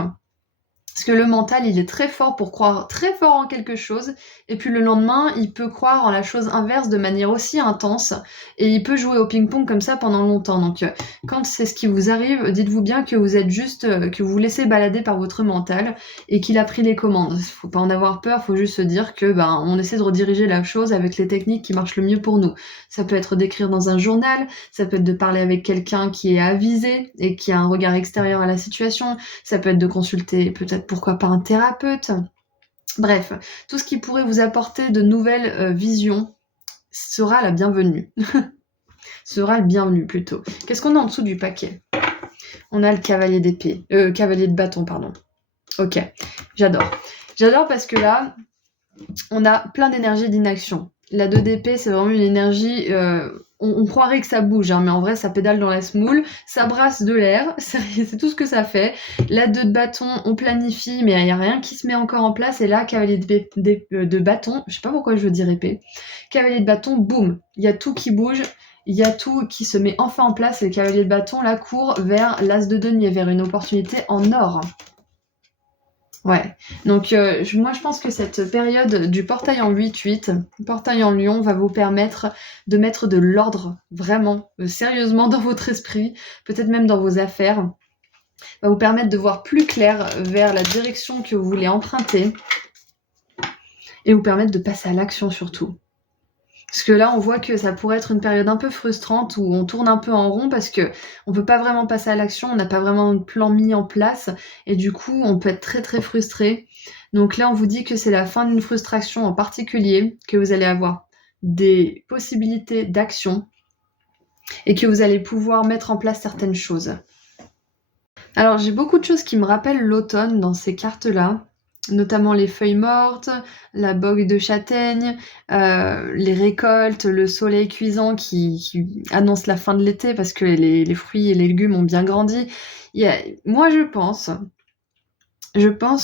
Parce que le mental, il est très fort pour croire très fort en quelque chose, et puis le lendemain, il peut croire en la chose inverse de manière aussi intense, et il peut jouer au ping-pong comme ça pendant longtemps. Donc, quand c'est ce qui vous arrive, dites-vous bien que vous êtes juste, que vous vous laissez balader par votre mental, et qu'il a pris les commandes. Faut pas en avoir peur, faut juste se dire que, on essaie de rediriger la chose avec les techniques qui marchent le mieux pour nous. Ça peut être d'écrire dans un journal, ça peut être de parler avec quelqu'un qui est avisé, et qui a un regard extérieur à la situation, ça peut être de consulter peut-être pourquoi pas un thérapeute. Bref, tout ce qui pourrait vous apporter de nouvelles visions sera la bienvenue. Sera le bienvenu plutôt. Qu'est-ce qu'on a en dessous du paquet? On a le cavalier d'épée. Cavalier de bâton, pardon. Ok, j'adore. J'adore parce que là, on a plein d'énergie d'inaction. La 2 d'épée, c'est vraiment une énergie... on croirait que ça bouge, hein, mais en vrai, ça pédale dans la semoule, ça brasse de l'air, c'est tout ce que ça fait. La 2 de bâton, on planifie, mais il n'y a rien qui se met encore en place. Et là, cavalier de bâton, je sais pas pourquoi je veux dire épée, cavalier de bâton, boum, il y a tout qui bouge, il y a tout qui se met enfin en place. Et le cavalier de bâton, là, court vers l'as de denier, vers une opportunité en or. Ouais, donc moi je pense que cette période du portail en 8-8, portail en lion, va vous permettre de mettre de l'ordre vraiment, sérieusement dans votre esprit, peut-être même dans vos affaires, va vous permettre de voir plus clair vers la direction que vous voulez emprunter et vous permettre de passer à l'action surtout. Parce que là, on voit que ça pourrait être une période un peu frustrante où on tourne un peu en rond parce que on peut pas vraiment passer à l'action, on n'a pas vraiment de plan mis en place et du coup, on peut être très très frustré. Donc là, on vous dit que c'est la fin d'une frustration en particulier, que vous allez avoir des possibilités d'action et que vous allez pouvoir mettre en place certaines choses. Alors, j'ai beaucoup de choses qui me rappellent l'automne dans ces cartes-là, notamment les feuilles mortes, la bogue de châtaigne, les récoltes, le soleil cuisant qui annonce la fin de l'été parce que les fruits et les légumes ont bien grandi. Moi, je pense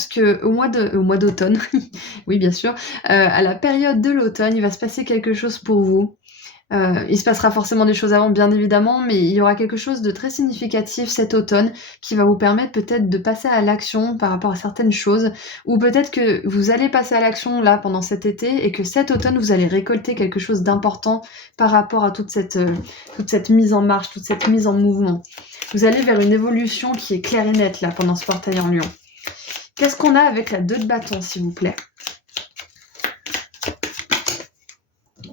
que au mois d'automne, oui, bien sûr, à la période de l'automne, il va se passer quelque chose pour vous. Il se passera forcément des choses avant, bien évidemment, mais il y aura quelque chose de très significatif cet automne qui va vous permettre peut-être de passer à l'action par rapport à certaines choses, ou peut-être que vous allez passer à l'action là pendant cet été et que cet automne vous allez récolter quelque chose d'important par rapport à toute cette mise en marche, toute cette mise en mouvement. Vous allez vers une évolution qui est claire et nette là pendant ce portail en lion. Qu'est-ce qu'on a avec la 2 de bâton, s'il vous plaît?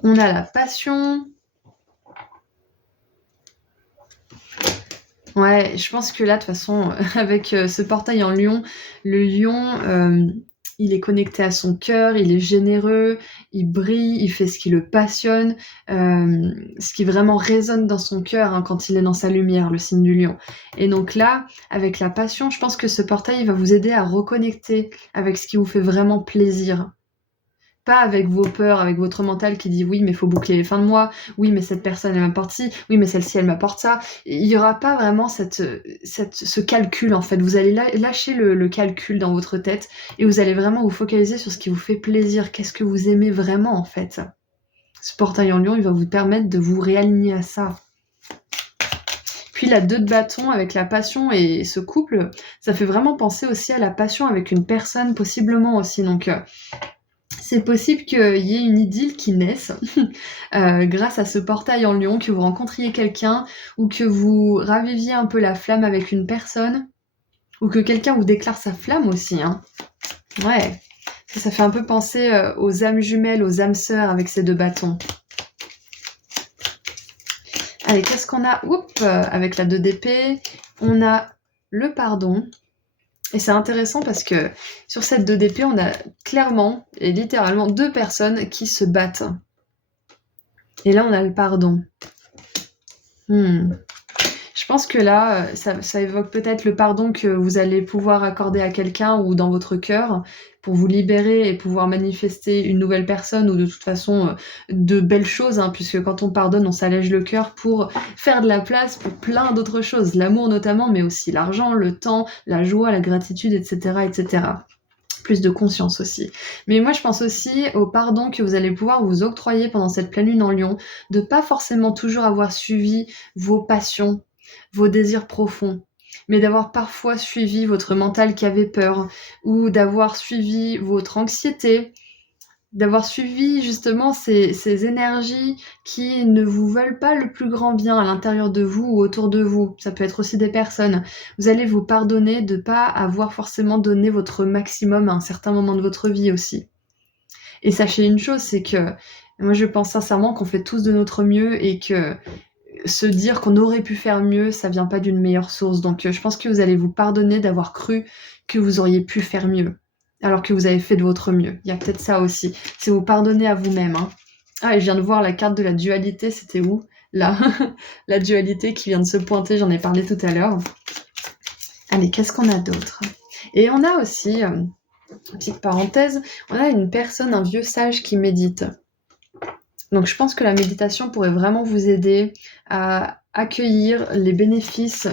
On a la passion. Ouais, je pense que là, de toute façon, avec ce portail en lion, le lion, il est connecté à son cœur, il est généreux, il brille, il fait ce qui le passionne, ce qui vraiment résonne dans son cœur hein, quand il est dans sa lumière, le signe du lion. Et donc là, avec la passion, je pense que ce portail va vous aider à reconnecter avec ce qui vous fait vraiment plaisir. Pas avec vos peurs, avec votre mental qui dit oui mais il faut boucler les fins de mois, oui mais cette personne elle m'apporte ci, oui mais celle-ci elle m'apporte ça. Il n'y aura pas vraiment ce calcul en fait. Vous allez lâcher le calcul dans votre tête et vous allez vraiment vous focaliser sur ce qui vous fait plaisir. Qu'est-ce que vous aimez vraiment en fait? Ce portail en lion il va vous permettre de vous réaligner à ça. Puis la 2 de bâton avec la passion et ce couple, ça fait vraiment penser aussi à la passion avec une personne possiblement aussi. Donc c'est possible qu'il y ait une idylle qui naisse grâce à ce portail en lion, que vous rencontriez quelqu'un ou que vous raviviez un peu la flamme avec une personne ou que quelqu'un vous déclare sa flamme aussi. Hein. Ouais, ça fait un peu penser aux âmes jumelles, aux âmes sœurs avec ces 2 bâtons. Allez, qu'est-ce qu'on a? Avec la 2 d'épée, on a le pardon. Et c'est intéressant parce que sur cette 2 d'épée, on a clairement et littéralement 2 personnes qui se battent. Et là, on a le pardon. Je pense que là, ça évoque peut-être le pardon que vous allez pouvoir accorder à quelqu'un ou dans votre cœur pour vous libérer et pouvoir manifester une nouvelle personne ou de toute façon de belles choses, hein, puisque quand on pardonne, on s'allège le cœur pour faire de la place pour plein d'autres choses, l'amour notamment, mais aussi l'argent, le temps, la joie, la gratitude, etc., etc. Plus de conscience aussi. Mais moi, je pense aussi au pardon que vous allez pouvoir vous octroyer pendant cette pleine lune en lion, de pas forcément toujours avoir suivi vos passions, vos désirs profonds. mais d'avoir parfois suivi votre mental qui avait peur, ou d'avoir suivi votre anxiété, d'avoir suivi justement ces énergies qui ne vous veulent pas le plus grand bien à l'intérieur de vous ou autour de vous. Ça peut être aussi des personnes. Vous allez vous pardonner de ne pas avoir forcément donné votre maximum à un certain moment de votre vie aussi. Et sachez une chose, c'est que moi je pense sincèrement qu'on fait tous de notre mieux et que se dire qu'on aurait pu faire mieux, ça vient pas d'une meilleure source. Donc je pense que vous allez vous pardonner d'avoir cru que vous auriez pu faire mieux, alors que vous avez fait de votre mieux. Il y a peut-être ça aussi. C'est vous pardonner à vous-même. Hein. Ah, et je viens de voir la carte de la dualité, c'était où? Là, la dualité qui vient de se pointer, j'en ai parlé tout à l'heure. Allez, qu'est-ce qu'on a d'autre? Et on a aussi, petite parenthèse, on a une personne, un vieux sage qui médite. Donc je pense que la méditation pourrait vraiment vous aider à accueillir les bénéfices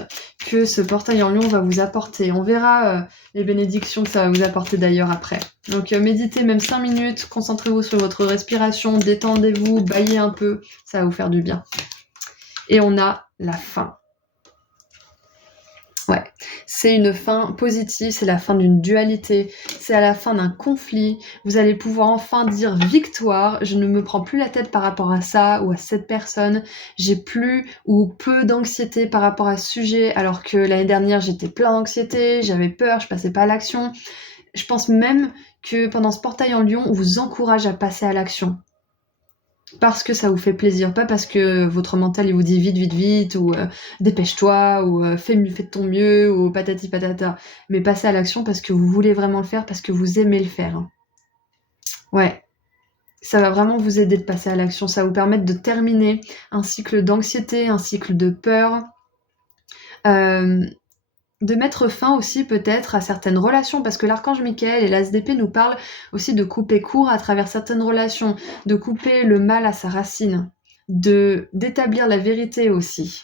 que ce portail en lion va vous apporter. On verra les bénédictions que ça va vous apporter d'ailleurs après. Donc méditez même 5 minutes, concentrez-vous sur votre respiration, détendez-vous, baillez un peu, ça va vous faire du bien. Et on a la fin. Ouais, c'est une fin positive, c'est la fin d'une dualité, c'est à la fin d'un conflit. Vous allez pouvoir enfin dire victoire, je ne me prends plus la tête par rapport à ça ou à cette personne, j'ai plus ou peu d'anxiété par rapport à ce sujet, alors que l'année dernière j'étais plein d'anxiété, j'avais peur, je passais pas à l'action. Je pense même que pendant ce portail en lion, on vous encourage à passer à l'action. Parce que ça vous fait plaisir, pas parce que votre mental il vous dit vite, vite, vite, ou dépêche-toi, ou fais de ton mieux, ou patati patata. Mais passez à l'action parce que vous voulez vraiment le faire, parce que vous aimez le faire. Hein. Ouais, ça va vraiment vous aider de passer à l'action, ça va vous permettre de terminer un cycle d'anxiété, un cycle de peur. De mettre fin aussi peut-être à certaines relations, parce que l'archange Michael et l'as d'épée nous parlent aussi de couper court à travers certaines relations, de couper le mal à sa racine, d'établir la vérité aussi.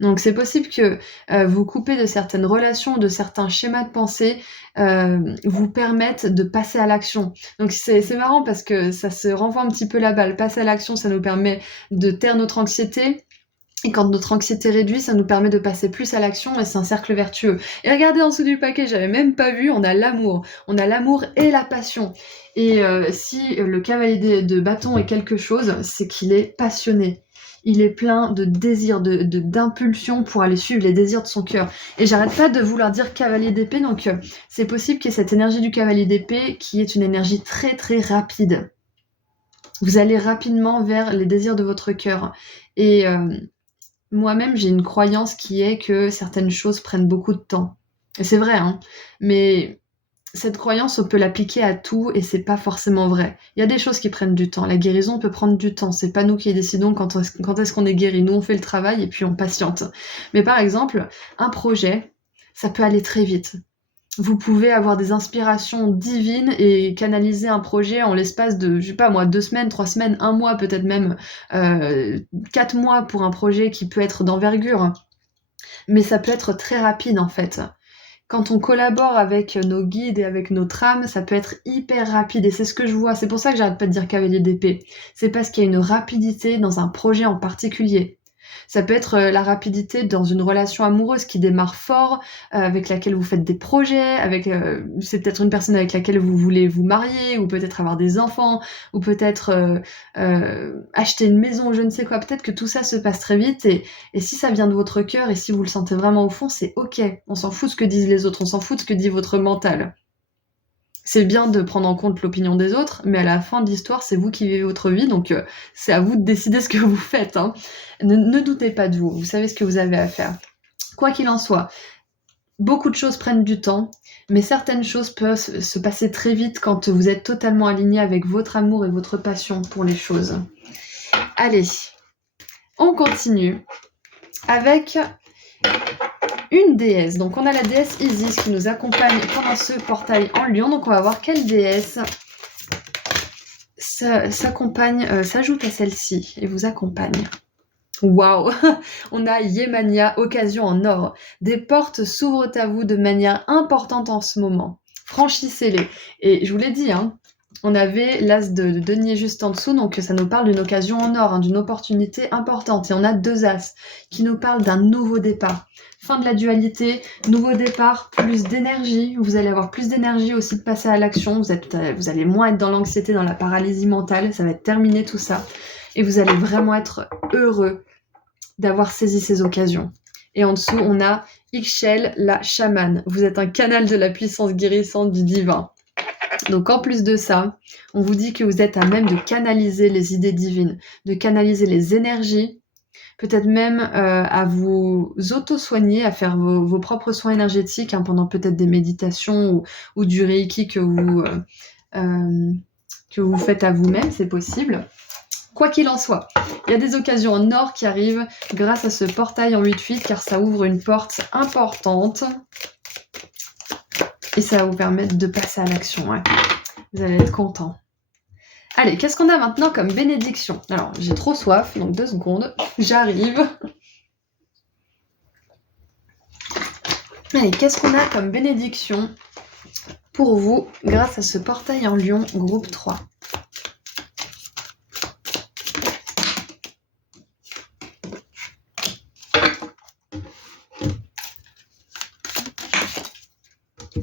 Donc c'est possible que vous coupez de certaines relations, de certains schémas de pensée, vous permettent de passer à l'action. Donc c'est marrant parce que ça se renvoie un petit peu la balle. Passer à l'action, ça nous permet de taire notre anxiété, et quand notre anxiété réduit, ça nous permet de passer plus à l'action et c'est un cercle vertueux. Et regardez en dessous du paquet, j'avais même pas vu, on a l'amour. On a l'amour et la passion. Et si le cavalier de bâton est quelque chose, c'est qu'il est passionné. Il est plein de désirs, d'impulsion pour aller suivre les désirs de son cœur. Et j'arrête pas de vouloir dire cavalier d'épée, donc c'est possible qu'il y ait cette énergie du cavalier d'épée qui est une énergie très très rapide. Vous allez rapidement vers les désirs de votre cœur. Et moi-même, j'ai une croyance qui est que certaines choses prennent beaucoup de temps. Et c'est vrai, hein. Mais cette croyance, on peut l'appliquer à tout et c'est pas forcément vrai. Il y a des choses qui prennent du temps. La guérison peut prendre du temps. C'est pas nous qui décidons quand est-ce qu'on est guéri. Nous, on fait le travail et puis on patiente. Mais par exemple, un projet, ça peut aller très vite. Vous pouvez avoir des inspirations divines et canaliser un projet en l'espace de, je sais pas moi, 2 semaines, 3 semaines, 1 mois, peut-être même 4 mois pour un projet qui peut être d'envergure. Mais ça peut être très rapide en fait. Quand on collabore avec nos guides et avec notre âme, ça peut être hyper rapide et c'est ce que je vois. C'est pour ça que j'arrête pas de dire cavalier d'épée. C'est parce qu'il y a une rapidité dans un projet en particulier. Ça peut être la rapidité dans une relation amoureuse qui démarre fort, avec laquelle vous faites des projets, c'est peut-être une personne avec laquelle vous voulez vous marier, ou peut-être avoir des enfants, ou peut-être acheter une maison, je ne sais quoi. Peut-être que tout ça se passe très vite, et si ça vient de votre cœur, et si vous le sentez vraiment au fond, c'est ok. On s'en fout de ce que disent les autres, on s'en fout de ce que dit votre mental. C'est bien de prendre en compte l'opinion des autres, mais à la fin de l'histoire, c'est vous qui vivez votre vie, donc c'est à vous de décider ce que vous faites. Hein. Ne doutez pas de vous, vous savez ce que vous avez à faire. Quoi qu'il en soit, beaucoup de choses prennent du temps, mais certaines choses peuvent se passer très vite quand vous êtes totalement aligné avec votre amour et votre passion pour les choses. Allez, on continue avec une déesse. Donc on a la déesse Isis qui nous accompagne pendant ce portail en lion. Donc on va voir quelle déesse s'ajoute à celle-ci et vous accompagne. Waouh. On a Yemania, occasion en or. Des portes s'ouvrent à vous de manière importante en ce moment. Franchissez-les. Et je vous l'ai dit, hein, on avait l'as de denier juste en dessous, donc ça nous parle d'une occasion en or, hein, d'une opportunité importante. Et on a 2 as qui nous parlent d'un nouveau départ. Fin de la dualité, nouveau départ, plus d'énergie. Vous allez avoir plus d'énergie aussi de passer à l'action. Vous allez moins être dans l'anxiété, dans la paralysie mentale. Ça va être terminé tout ça. Et vous allez vraiment être heureux d'avoir saisi ces occasions. Et en dessous, on a Ixchel, la chamane. Vous êtes un canal de la puissance guérissante du divin. Donc en plus de ça, on vous dit que vous êtes à même de canaliser les idées divines, de canaliser les énergies, peut-être même à vous auto-soigner, à faire vos propres soins énergétiques, hein, pendant peut-être des méditations ou du Reiki que vous faites à vous-même, c'est possible. Quoi qu'il en soit, il y a des occasions en or qui arrivent grâce à ce portail en 8-8, car ça ouvre une porte importante. Et ça va vous permettre de passer à l'action, ouais. Vous allez être content. Allez, qu'est-ce qu'on a maintenant comme bénédiction? Alors, j'ai trop soif, donc 2 secondes, j'arrive. Allez, qu'est-ce qu'on a comme bénédiction pour vous grâce à ce portail en lion groupe 3?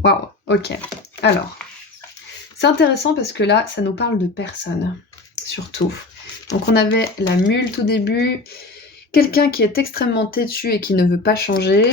Waouh, ok. Alors, c'est intéressant parce que là, ça nous parle de personnes, surtout. Donc on avait la mule tout début, quelqu'un qui est extrêmement têtu et qui ne veut pas changer,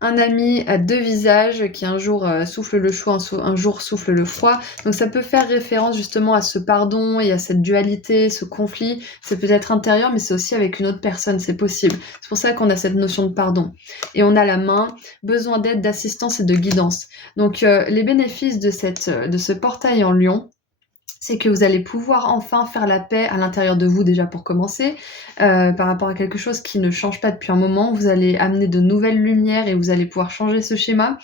un ami à 2 visages qui un jour souffle le chaud, un jour souffle le froid. Donc ça peut faire référence justement à ce pardon et à cette dualité, ce conflit. C'est peut-être intérieur, mais c'est aussi avec une autre personne, c'est possible. C'est pour ça qu'on a cette notion de pardon. Et on a la main, besoin d'aide, d'assistance et de guidance. Donc les bénéfices de ce portail en lion, c'est que vous allez pouvoir enfin faire la paix à l'intérieur de vous, déjà pour commencer, par rapport à quelque chose qui ne change pas depuis un moment. Vous allez amener de nouvelles lumières et vous allez pouvoir changer ce schéma.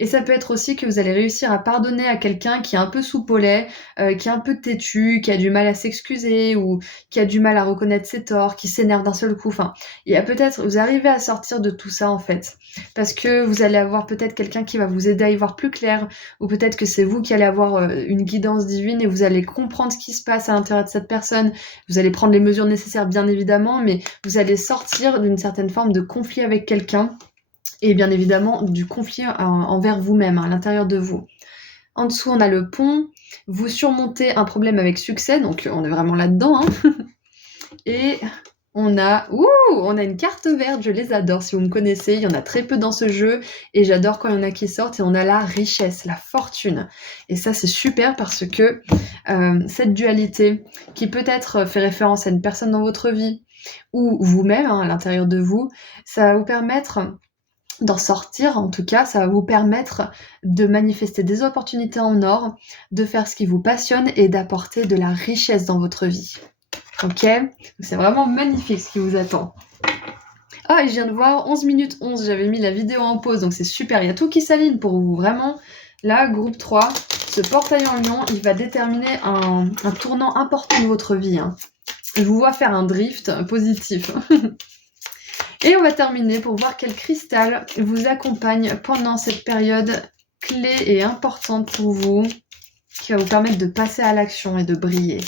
Et ça peut être aussi que vous allez réussir à pardonner à quelqu'un qui est un peu soupolé, qui est un peu têtu, qui a du mal à s'excuser ou qui a du mal à reconnaître ses torts, qui s'énerve d'un seul coup. Enfin, il y a peut-être, vous arrivez à sortir de tout ça en fait, parce que vous allez avoir peut-être quelqu'un qui va vous aider à y voir plus clair, ou peut-être que c'est vous qui allez avoir une guidance divine et vous allez comprendre ce qui se passe à l'intérieur de cette personne. Vous allez prendre les mesures nécessaires bien évidemment, mais vous allez sortir d'une certaine forme de conflit avec quelqu'un. Et bien évidemment du conflit envers vous-même, à l'intérieur de vous. En dessous, on a le pont. Vous surmontez un problème avec succès, donc on est vraiment là-dedans. Hein. Et on a une carte verte, je les adore. Si vous me connaissez, il y en a très peu dans ce jeu. Et j'adore quand il y en a qui sortent. Et on a la richesse, la fortune. Et ça, c'est super parce que cette dualité, qui peut-être fait référence à une personne dans votre vie, ou vous-même, hein, à l'intérieur de vous, ça va vous permettre d'en sortir, en tout cas, ça va vous permettre de manifester des opportunités en or, de faire ce qui vous passionne et d'apporter de la richesse dans votre vie. Ok? C'est vraiment magnifique ce qui vous attend. Ah, et je viens de voir 11 minutes 11, j'avais mis la vidéo en pause, donc c'est super, il y a tout qui s'aligne pour vous, vraiment. Là, groupe 3, ce portail en lion, il va déterminer un tournant important de votre vie. Hein. Je vous vois faire un drift positif. Et on va terminer pour voir quel cristal vous accompagne pendant cette période clé et importante pour vous, qui va vous permettre de passer à l'action et de briller.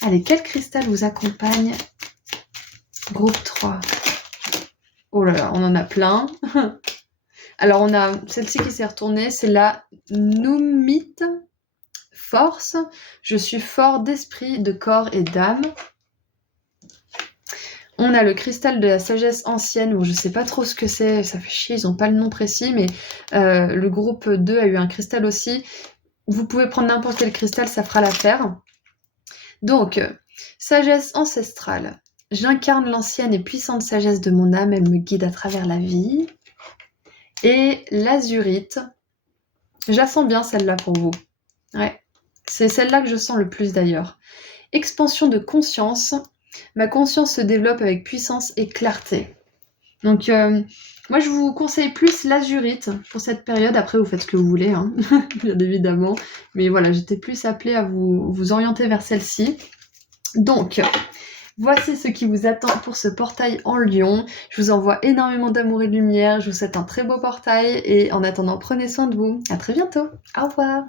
Allez, quel cristal vous accompagne? Groupe 3. Oh là là, on en a plein. Alors on a celle-ci qui s'est retournée, c'est la Noumite Force. Je suis fort d'esprit, de corps et d'âme. On a le cristal de la sagesse ancienne, bon, je sais pas trop ce que c'est, ça fait chier, ils ont pas le nom précis, mais le groupe 2 a eu un cristal aussi. Vous pouvez prendre n'importe quel cristal, ça fera l'affaire. Donc, sagesse ancestrale. J'incarne l'ancienne et puissante sagesse de mon âme, elle me guide à travers la vie. Et l'azurite. Je la sens bien celle-là pour vous. Ouais, c'est celle-là que je sens le plus d'ailleurs. Expansion de conscience. Ma conscience se développe avec puissance et clarté. Donc, moi, je vous conseille plus l'azurite pour cette période. Après, vous faites ce que vous voulez, hein, bien évidemment. Mais voilà, j'étais plus appelée à vous orienter vers celle-ci. Donc, voici ce qui vous attend pour ce portail en lion. Je vous envoie énormément d'amour et de lumière. Je vous souhaite un très beau portail. Et en attendant, prenez soin de vous. À très bientôt. Au revoir.